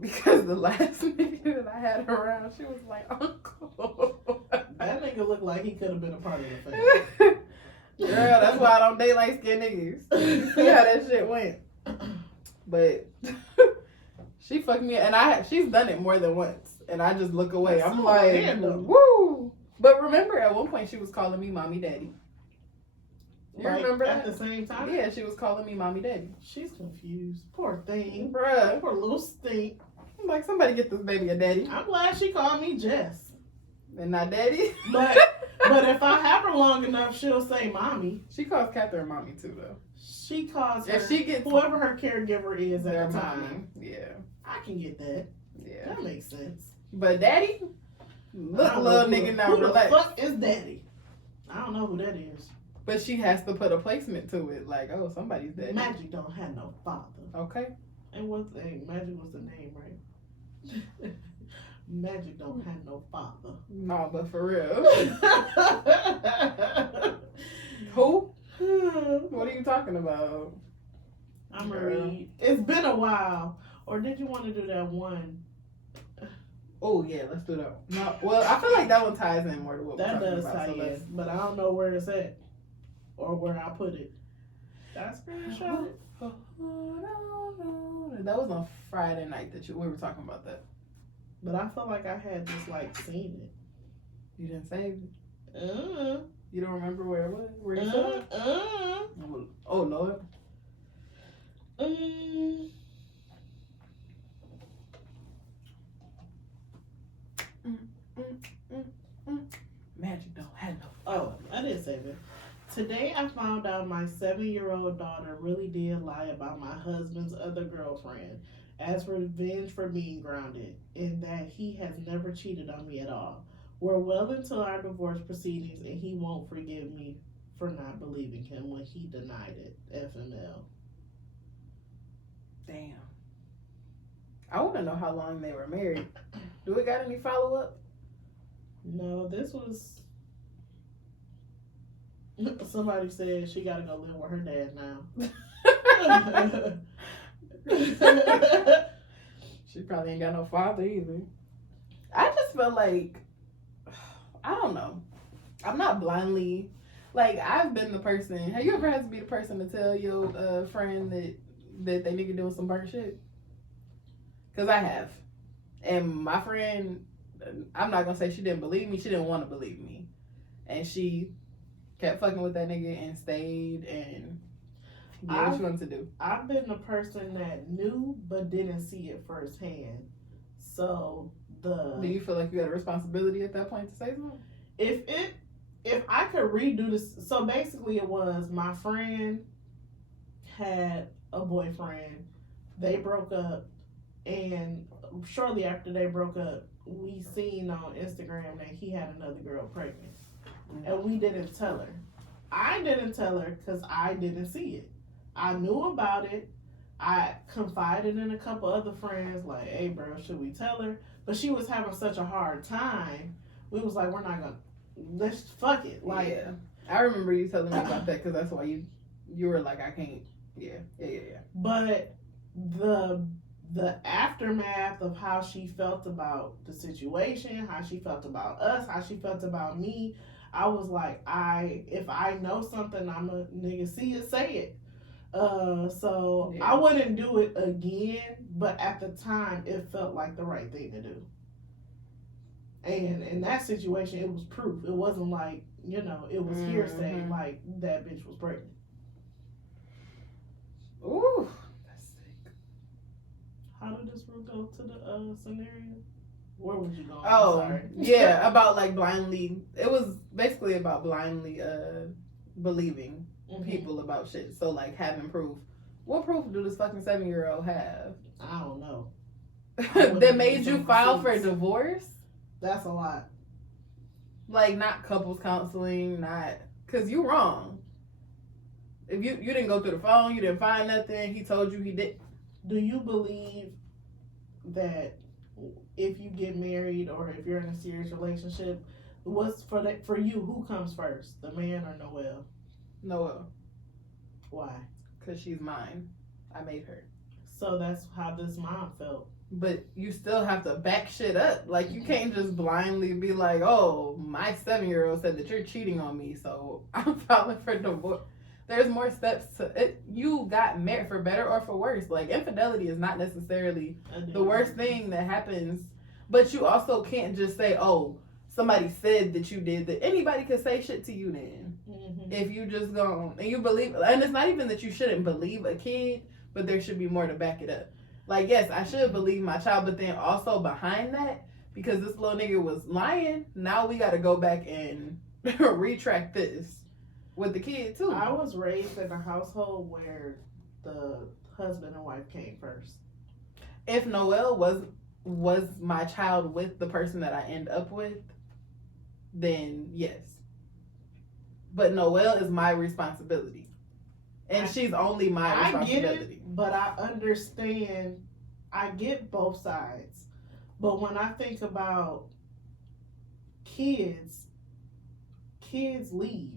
Because the last nigga that I had around, she was like, uncle. That nigga looked like he could have been a part of the family. Girl, that's why I don't date light skinned niggas. You see how that shit went. But she fucked me up. And she's done it more than once. And I just look away. I'm like, woo. But remember, at one point, she was calling me mommy daddy. You remember that? At the same time? Yeah, she was calling me mommy daddy. She's confused. Poor thing. Bruh. Poor little stink. I'm like, somebody get this baby a daddy. I'm glad she called me Jess. And not daddy? But if I have her long enough, she'll say mommy. She calls Catherine mommy too, though. She calls her, if she gets whoever her caregiver is at the time. Mommy. Yeah. I can get that. Yeah. That makes sense. But daddy? Look, little nigga, now relax. Who the fuck is daddy? I don't know who that is. But she has to put a placement to it, like, oh, somebody's dead. Magic don't have no father. Okay. And Magic was the name, right? Magic don't have no father. No, but for real. Who? What are you talking about? I'm gonna read. It's been a while. Or did you want to do that one? Oh yeah, let's do that one. No, well, I feel like that one ties in more to what that we're talking does about. tie in, but I don't know where it's at or where I put it. Did I screenshot it? That was on Friday night that we were talking about that. But I feel like I had just like seen it. You didn't save it. Uh, You don't remember where it was? Where you saw it? Oh Lord. Mm. Magic don't have no. Oh, I did save it. Today I found out my 7-year-old daughter really did lie about my husband's other girlfriend as revenge for being grounded, and that he has never cheated on me at all. We're well into our divorce proceedings, and he won't forgive me for not believing him when he denied it. FML. Damn. I want to know how long they were married. Do we got any follow up? No, this was. Somebody said she gotta go live with her dad now. She probably ain't got no father either. I just feel like, I don't know. I'm not blindly, like, I've been the person. Have you ever had to be the person to tell your friend that they nigga doing some burnt shit? Because I have. And my friend, I'm not going to say she didn't believe me. She didn't want to believe me. And she kept fucking with that nigga and stayed and did what she wanted to do. I've been the person that knew but didn't see it firsthand. So Do you feel like you had a responsibility at that point to say something? if I could redo this, so basically it was my friend had a boyfriend, they broke up, and shortly after they broke up, we seen on Instagram that he had another girl pregnant. And we didn't tell her. I didn't tell her because I didn't see it. I knew about it. I confided in a couple other friends, like, hey, bro, should we tell her? But she was having such a hard time. We was like, we're not going to, let's fuck it. Like, yeah. I remember you telling me about that because that's why you were like, I can't. Yeah. But the aftermath of how she felt about the situation, how she felt about us, how she felt about me, I was like, if I know something, I'm a nigga, see it, say it. So yeah. I wouldn't do it again, but at the time it felt like the right thing to do. And in that situation, it was proof. It wasn't like, it was hearsay, like that bitch was pregnant. Ooh, that's sick. How did this route go to the scenario? Where was you going? Oh, Sorry. yeah, about like blindly. It was basically about blindly believing people about shit. So like having proof. What proof do this fucking 7-year-old have? I don't know. That made you file for divorce? That's a lot. Like not couples counseling, not because you wrong. If you didn't go through the phone, you didn't find nothing. He told you he did. Do you believe that if you get married or if you're in a serious relationship, what's for you? Who comes first, the man or Noelle? Noelle. Why? Because she's mine. I made her. So that's how this mom felt. But you still have to back shit up. Like, you can't just blindly be like, oh, my 7-year-old said that you're cheating on me, so I'm filing for divorce. There's more steps to it. You got married for better or for worse. Like, infidelity is not necessarily the worst thing that happens. But you also can't just say, oh, somebody said that you did that. Anybody could say shit to you then. Mm-hmm. If you just go and you believe, and it's not even that you shouldn't believe a kid, but there should be more to back it up. Like, yes, I should believe my child, but then also behind that, because this little nigga was lying, now we got to go back and retract this with the kid, too. I was raised in a household where the husband and wife came first. If Noelle was my child with the person that I end up with, then yes. But Noelle is my responsibility. And she's only my responsibility. I get it, but I understand. I get both sides. But when I think about kids leave.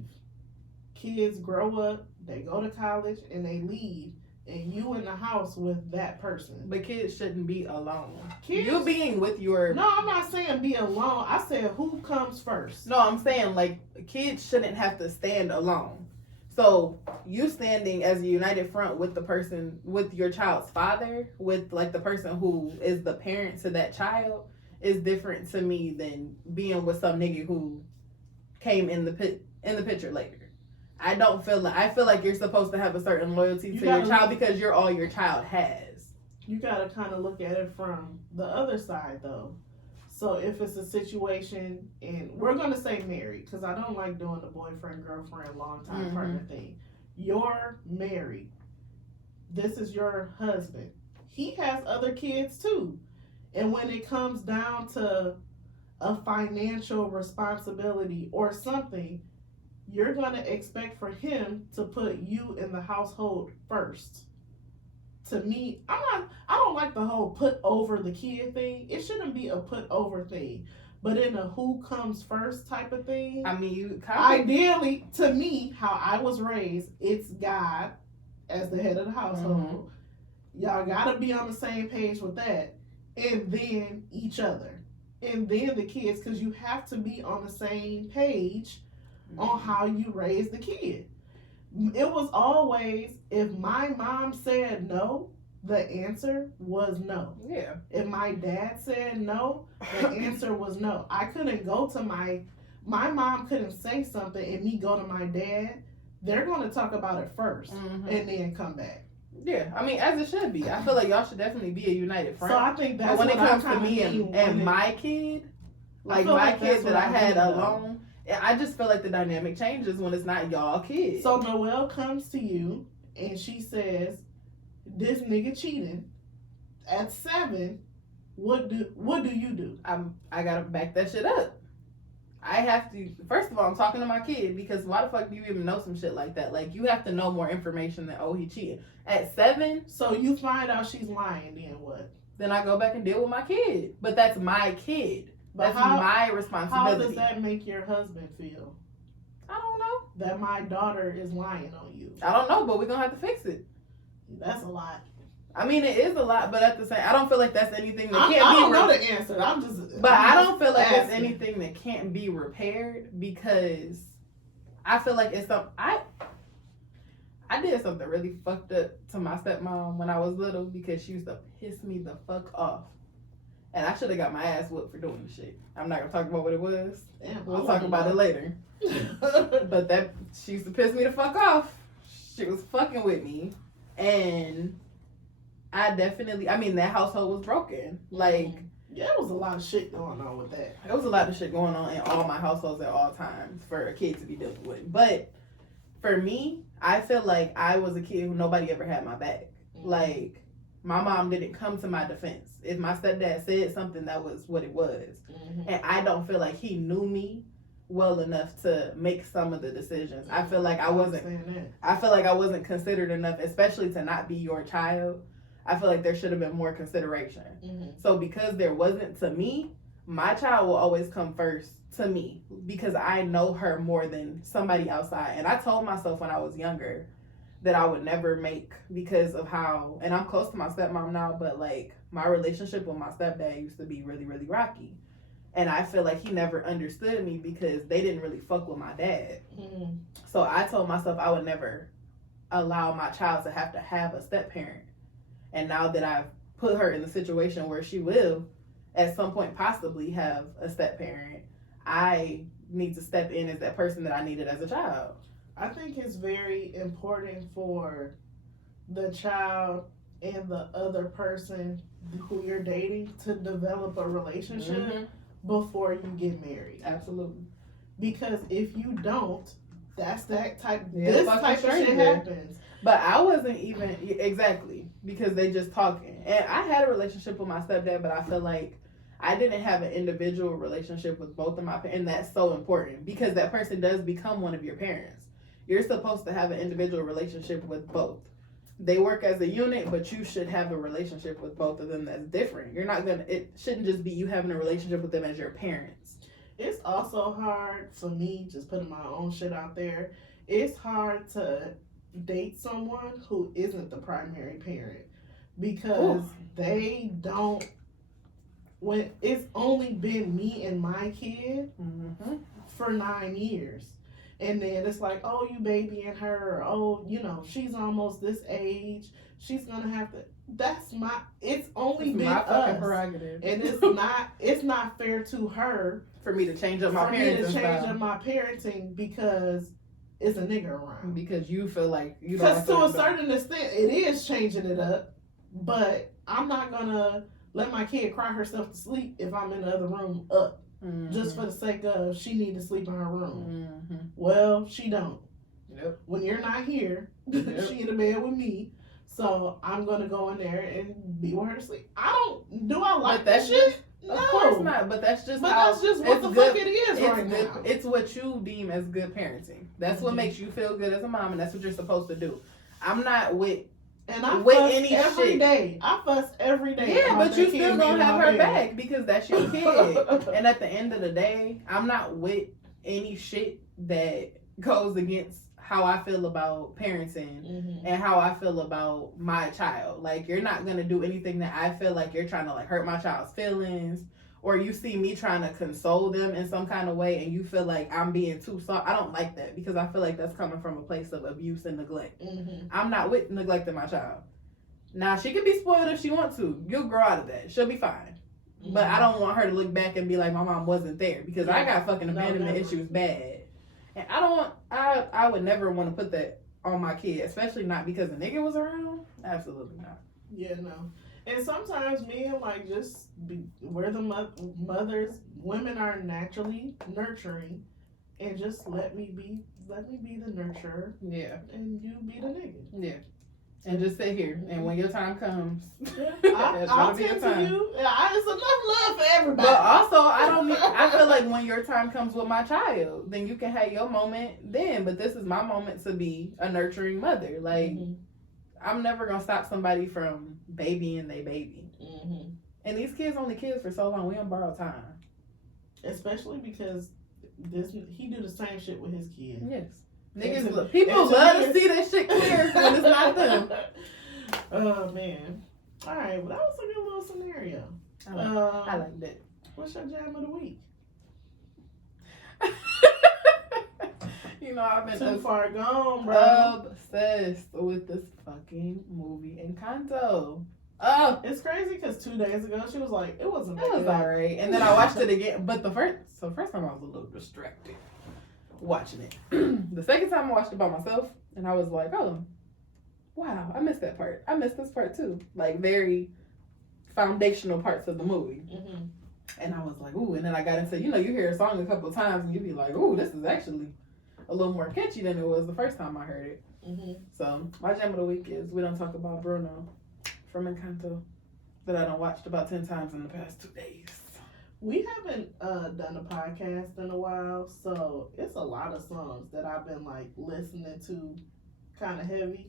Kids grow up, they go to college, and they leave. And you in the house with that person. But kids shouldn't be alone. Kids, You being with your... No, I'm not saying be alone. I said who comes first. No, I'm saying, like, kids shouldn't have to stand alone. So, you standing as a united front with the person, with your child's father, with, like, the person who is the parent to that child, is different to me than being with some nigga who came in the picture later. I feel like you're supposed to have a certain loyalty to your child because you're all your child has. You gotta kind of look at it from the other side though. So if it's a situation, and we're gonna say married, because I don't like doing the boyfriend, girlfriend, long time partner thing. You're married. This is your husband. He has other kids too. And when it comes down to a financial responsibility or something, you're gonna expect for him to put you in the household first. To me, I don't like the whole put over the kid thing. It shouldn't be a put over thing. But in a who comes first type of thing, I mean, you ideally, to me, how I was raised, it's God as the head of the household. Y'all gotta be on the same page with that. And then each other. And then the kids, because you have to be on the same page on how you raise the kid. It was always, if my mom said no, the answer was no. Yeah. If my dad said no, the answer was no. I couldn't go to my mom couldn't say something and me go to my dad. They're going to talk about it first and then come back. Yeah, I mean, as it should be. I feel like y'all should definitely be a united front. So I think that's but when what it comes to me and my kid, like my kid that I had alone, I just feel like the dynamic changes when it's not y'all kids. So Noelle comes to you and she says, "This nigga cheating." At 7, what do you do? I gotta back that shit up. I have to. First of all, I'm talking to my kid because why the fuck do you even know some shit like that? Like you have to know more information than he cheated at 7. So you find out she's lying. Then what? Then I go back and deal with my kid. But that's my kid. But That's my responsibility. How does that make your husband feel? I don't know. That my daughter is lying on you. I don't know, but we're gonna have to fix it. That's a lot. I mean, it is a lot, but at the same, I don't feel like that's anything that can't be. I don't know the answer. I don't feel like it's anything that can't be repaired because I feel like it's something. I did something really fucked up to my stepmom when I was little because she used to piss me the fuck off. And I should have got my ass whooped for doing the shit. I'm not gonna talk about what it was. Damn, we'll talk about it later. But that she used to piss me the fuck off. She was fucking with me, and I mean, that household was broken. Like, yeah, there was a lot of shit going on with that. There was a lot of shit going on in all my households at all times for a kid to be dealing with. But for me, I feel like I was a kid who nobody ever had my back. Like, my mom didn't come to my defense. If my stepdad said something, that was what it was. And I don't feel like he knew me well enough to make some of the decisions. I feel like I wasn't considered enough, especially to not be your child. I feel like there should have been more consideration. So because there wasn't to me, my child will always come first to me because I know her more than somebody outside. And I told myself when I was younger that I would never make because of how, and I'm close to my stepmom now, but like my relationship with my stepdad used to be really, really rocky. And I feel like he never understood me because they didn't really fuck with my dad. So I told myself I would never allow my child to have a step parent. And now that I've put her in the situation where she will at some point possibly have a step parent, I need to step in as that person that I needed as a child. I think it's very important for the child and the other person who you're dating to develop a relationship before you get married. Absolutely. Because if you don't, that's that type. Yeah, this type of shit happens. But I wasn't even exactly because they just talking. And I had a relationship with my stepdad, but I feel like I didn't have an individual relationship with both of my parents, and that's so important because that person does become one of your parents. You're supposed to have an individual relationship with both. They work as a unit, but you should have a relationship with both of them that's different. It shouldn't just be you having a relationship with them as your parents. It's also hard for me, just putting my own shit out there, it's hard to date someone who isn't the primary parent because they don't, when it's only been me and my kid for 9 years. And then it's like, oh, you babying her, or oh, she's almost this age. She's gonna have to. It's only It's been my fucking us. prerogative. And it's not fair to her for me to change up my for me to parenting change style. up my parenting because it's a nigga around. Because you feel like you don't. Because to a certain extent, it is changing it up. But I'm not gonna let my kid cry herself to sleep if I'm in the other room up, just for the sake of she need to sleep in her room. Mm-hmm. Well, she don't. Yep. When you're not here, Yep. she in the bed with me. So I'm gonna go in there and be with her to sleep. Do I like that shit? No. Of course not, but that's just But how that's just what it's the good. fuck it is It's right good. now. It's what you deem as good parenting. That's what Mhm. makes you feel good as a mom, and that's what you're supposed to do. I'm not with. And I with fuss any every shit. day. I fuss every day. Yeah, about but you that kid still being gonna in have my her bed. back because that's your kid. And at the end of the day, I'm not with any shit that goes against how I feel about parenting Mhm. and how I feel about my child. Like, you're not gonna do anything that I feel like you're trying to like hurt my child's feelings, or you see me trying to console them in some kind of way and you feel like I'm being too soft. I don't like that because I feel like that's coming from a place of abuse and neglect. Mhm. I'm not with neglecting my child. Now, she can be spoiled if she wants to. You'll grow out of that. She'll be fine. But I don't want her to look back and be like, my mom wasn't there, because I got fucking abandonment never. issues bad. And I would never want to put that on my kid, especially not because the nigga was around. Absolutely not. Yeah, no. And sometimes men like just we're the mothers. Women are naturally nurturing, and just let me be the nurturer, Yeah. and you be the nigga. Yeah. And just sit here. And when your time comes, Yeah, it's I'll gonna be your tend to time. you. It's enough love for everybody. But also, I feel like when your time comes with my child, then you can have your moment then. But this is my moment to be a nurturing mother. Like, Mhm. I'm never gonna stop somebody from babying their baby. Mhm. And these kids only kids for so long. We don't borrow time. Especially because he do the same shit with his kids. Yes. And Niggas, to- people and to love me- to see that shit clear when it's not them. Oh man. All right, well that was a good little scenario. I like that. What's your jam of the week? You know, I've been Too far gone, bro. obsessed with this fucking movie Encanto. Oh, It's crazy because 2 days ago she was like, it wasn't that it was good. alright. And then I watched it again. But the first time I was a little distracted watching it. The second time I watched it by myself, and I was like, oh, wow, I missed that part. I missed this part too. Like, very foundational parts of the movie. Mm-hmm. And I was like, ooh. And then I got into, you hear a song a couple of times and you be like, ooh, this is actually a little more catchy than it was the first time I heard it. Mm-hmm. So my jam of the week is We Don't Talk About Bruno from Encanto that I done watched about 10 times in the past 2 days. We haven't done a podcast in a while, so it's a lot of songs that I've been like listening to kind of heavy.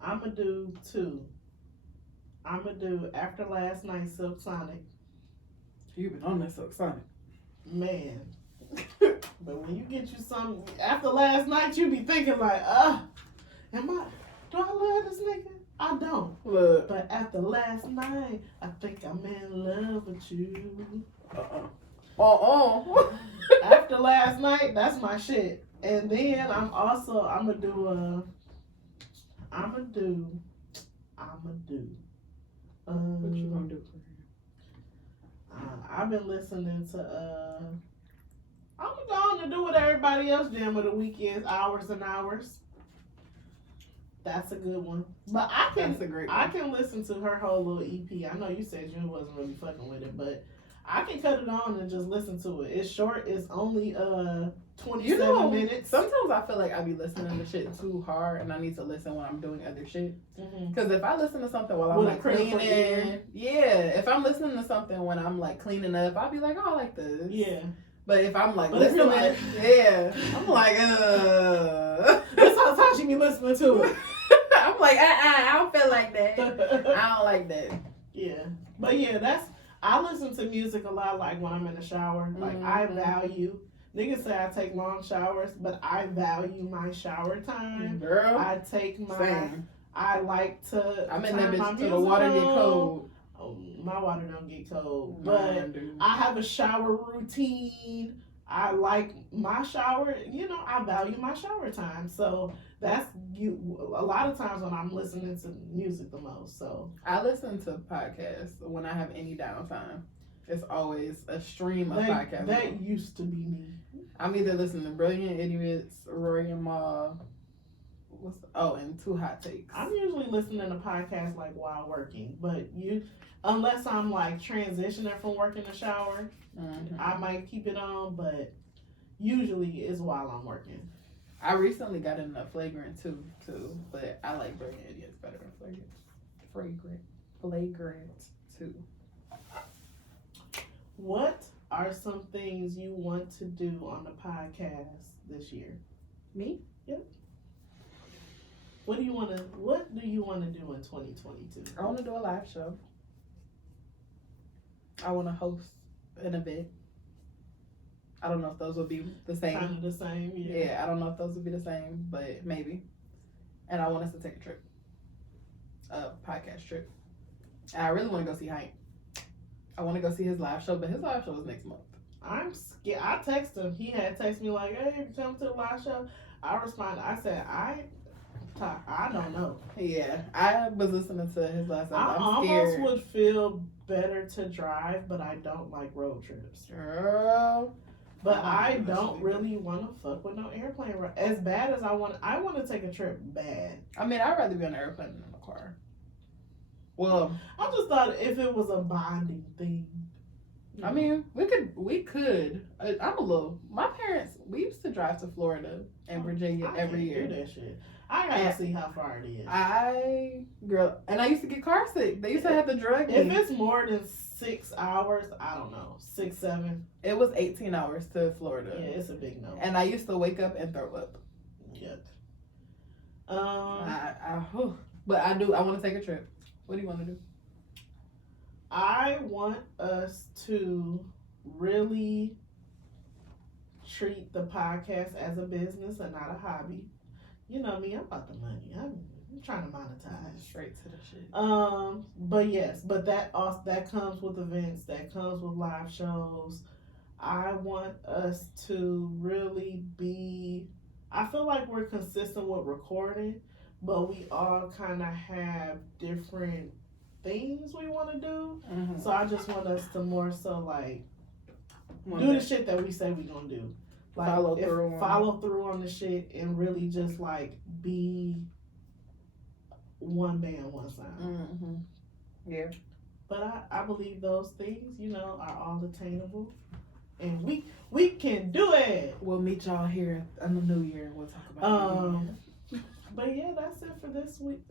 I'ma do two. I'ma do After Last Night, Silk Sonic. You've been on this so excited. Man. But when you get you some after last night, you be thinking like, do I love this nigga? I don't. Look. But after last night, I think I'm in love with you. After last night, that's my shit. And then I'm gonna do What you gonna do? I've been listening to I'm going to do what everybody else jam of the week is, Hours and Hours. That's a good one. But That's a great one. I can listen to her whole little EP. I know you said you wasn't really fucking with it, but I can cut it on and just listen to it. It's short. It's only 27 minutes. Sometimes I feel like I be listening to shit too hard and I need to listen when I'm doing other shit. Mm-hmm. Because if I listen to something while I'm With a like critical ear. cleaning, yeah. If I'm listening to something when I'm like cleaning up, I'll be like, oh, I like this. Yeah. But if I'm like But if you're listening, like- yeah, I'm like, That's how time she be listening to it. I'm like, I don't feel like that. I don't like that. Yeah. But yeah, I listen to music a lot, like when I'm in the shower. Like I Mhm. value. Niggas say I take long showers, but I value my shower time. Girl, I take my. same. I like to. I'm in turn that my bitch till the music water get on. cold. Oh, my water don't get cold, but Mine do. I have a shower routine. I like my shower. You know, I value my shower time. So that's you. A lot of times when I'm listening to music the most. So I listen to podcasts when I have any downtime. It's always a stream of podcasts. That used to be me. I'm either listening to Brilliant Idiots, Rory and Maul, and Two Hot Takes. I'm usually listening to podcasts like while working, but unless I'm like transitioning from working to shower, I might keep it on, but usually it's while I'm working. I recently got into Flagrant too, but I like Brilliant Idiots better than Flagrant 2. What are some things you want to do on the podcast this year? Me? Yep. What do you want to do in 2022? I want to do a live show. I want to host an event. I don't know if those will be the same. Kind of the same, yeah. Yeah, I don't know if those will be the same, but maybe. And I want us to take a trip. A podcast trip. And I really want to go see Hank. I want to go see his live show, but his live show is next month. I'm scared. I texted him. He had texted me like, "Hey, if you come to the live show," I responded. I said, I don't know. Yeah, I was listening to his last I album. I'm almost scared. would feel better to drive, but I don't like road trips. Girl. But Oh, I gosh, don't baby. really want to fuck with no airplane ride. As bad as I want to take a trip bad. I mean, I'd rather be on an airplane than in a car. Well, I just thought if it was a bonding thing. I mean, we could. My parents, we used to drive to Florida and Virginia I every can't year. do that shit. I gotta see how far it is. And I used to get car sick. They used to have to drug me. If it's more than 6 hours, I don't know, 6, 7. It was 18 hours to Florida. Yeah, it's a big no. And I used to wake up and throw up. Yuck. But I want to take a trip. What do you want to do? I want us to really treat the podcast as a business and not a hobby. You know me, I'm about the money. I'm trying to monetize. Straight to the shit. But yes, but that comes with events, that comes with live shows. I want us to really be, I feel like we're consistent with recording, but we all kind of have different things we want to do. Mm-hmm. So I just want us to more so like One do the day. shit that we say we gonna do. Like Follow through on- follow through on the shit and really just like be one band, one sound. Mm-hmm. Yeah. But I believe those things, you know, are all attainable. And we can do it. We'll meet y'all here in the new year and we'll talk about it. But yeah, that's it for this week.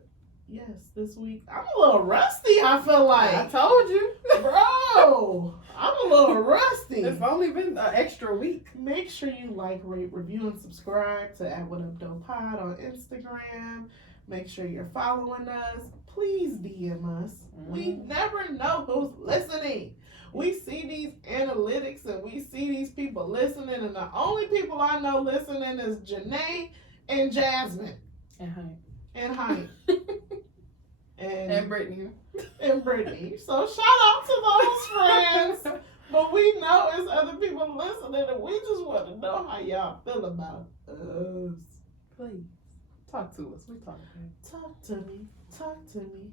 Yes, this week. I'm a little rusty, I feel like. I told you. Bro, I'm a little rusty. It's only been an extra week. Make sure you like, rate, review, and subscribe to @WhatUpDopePod on Instagram. Make sure you're following us. Please DM us. We never know who's listening. We see these analytics and we see these people listening, and the only people I know listening is Janae and Jasmine And Hank. and Hank And Brittany. and Brittany. So shout out to those friends. But we know it's other people listening, and we just want to know how y'all feel about us. Please. Talk to us. We talk back. Talk to me. Talk to me.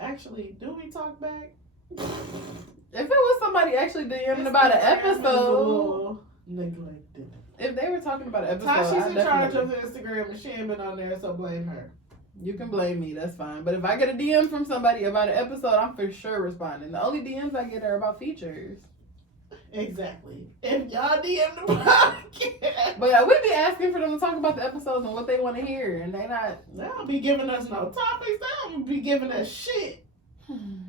Actually, do we talk back? If it was somebody actually DMing about an Instagram is a episode, little neglected. if they were talking about an episode, Tasha's I in charge of definitely- Instagram, and she ain't been on there, so blame her. You can blame me, that's fine. But if I get a DM from somebody about an episode, I'm for sure responding. The only DMs I get are about features. Exactly. If y'all DM the podcast, But we be asking for them to talk about the episodes and what they want to hear, and they not. they don't be giving us no topics. They don't be giving us shit.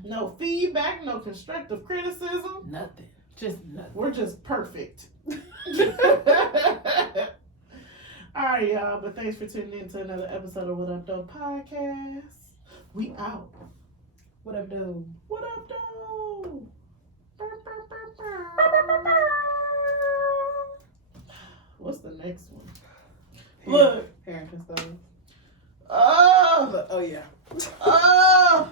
No feedback, no constructive criticism. Nothing. Just nothing. We're just perfect. All right, y'all. But thanks for tuning in to another episode of What Up Though Podcast. We out. What up, though? What up, though? What's the next one? Look. Parenting stuff. Oh. Oh, yeah. Oh.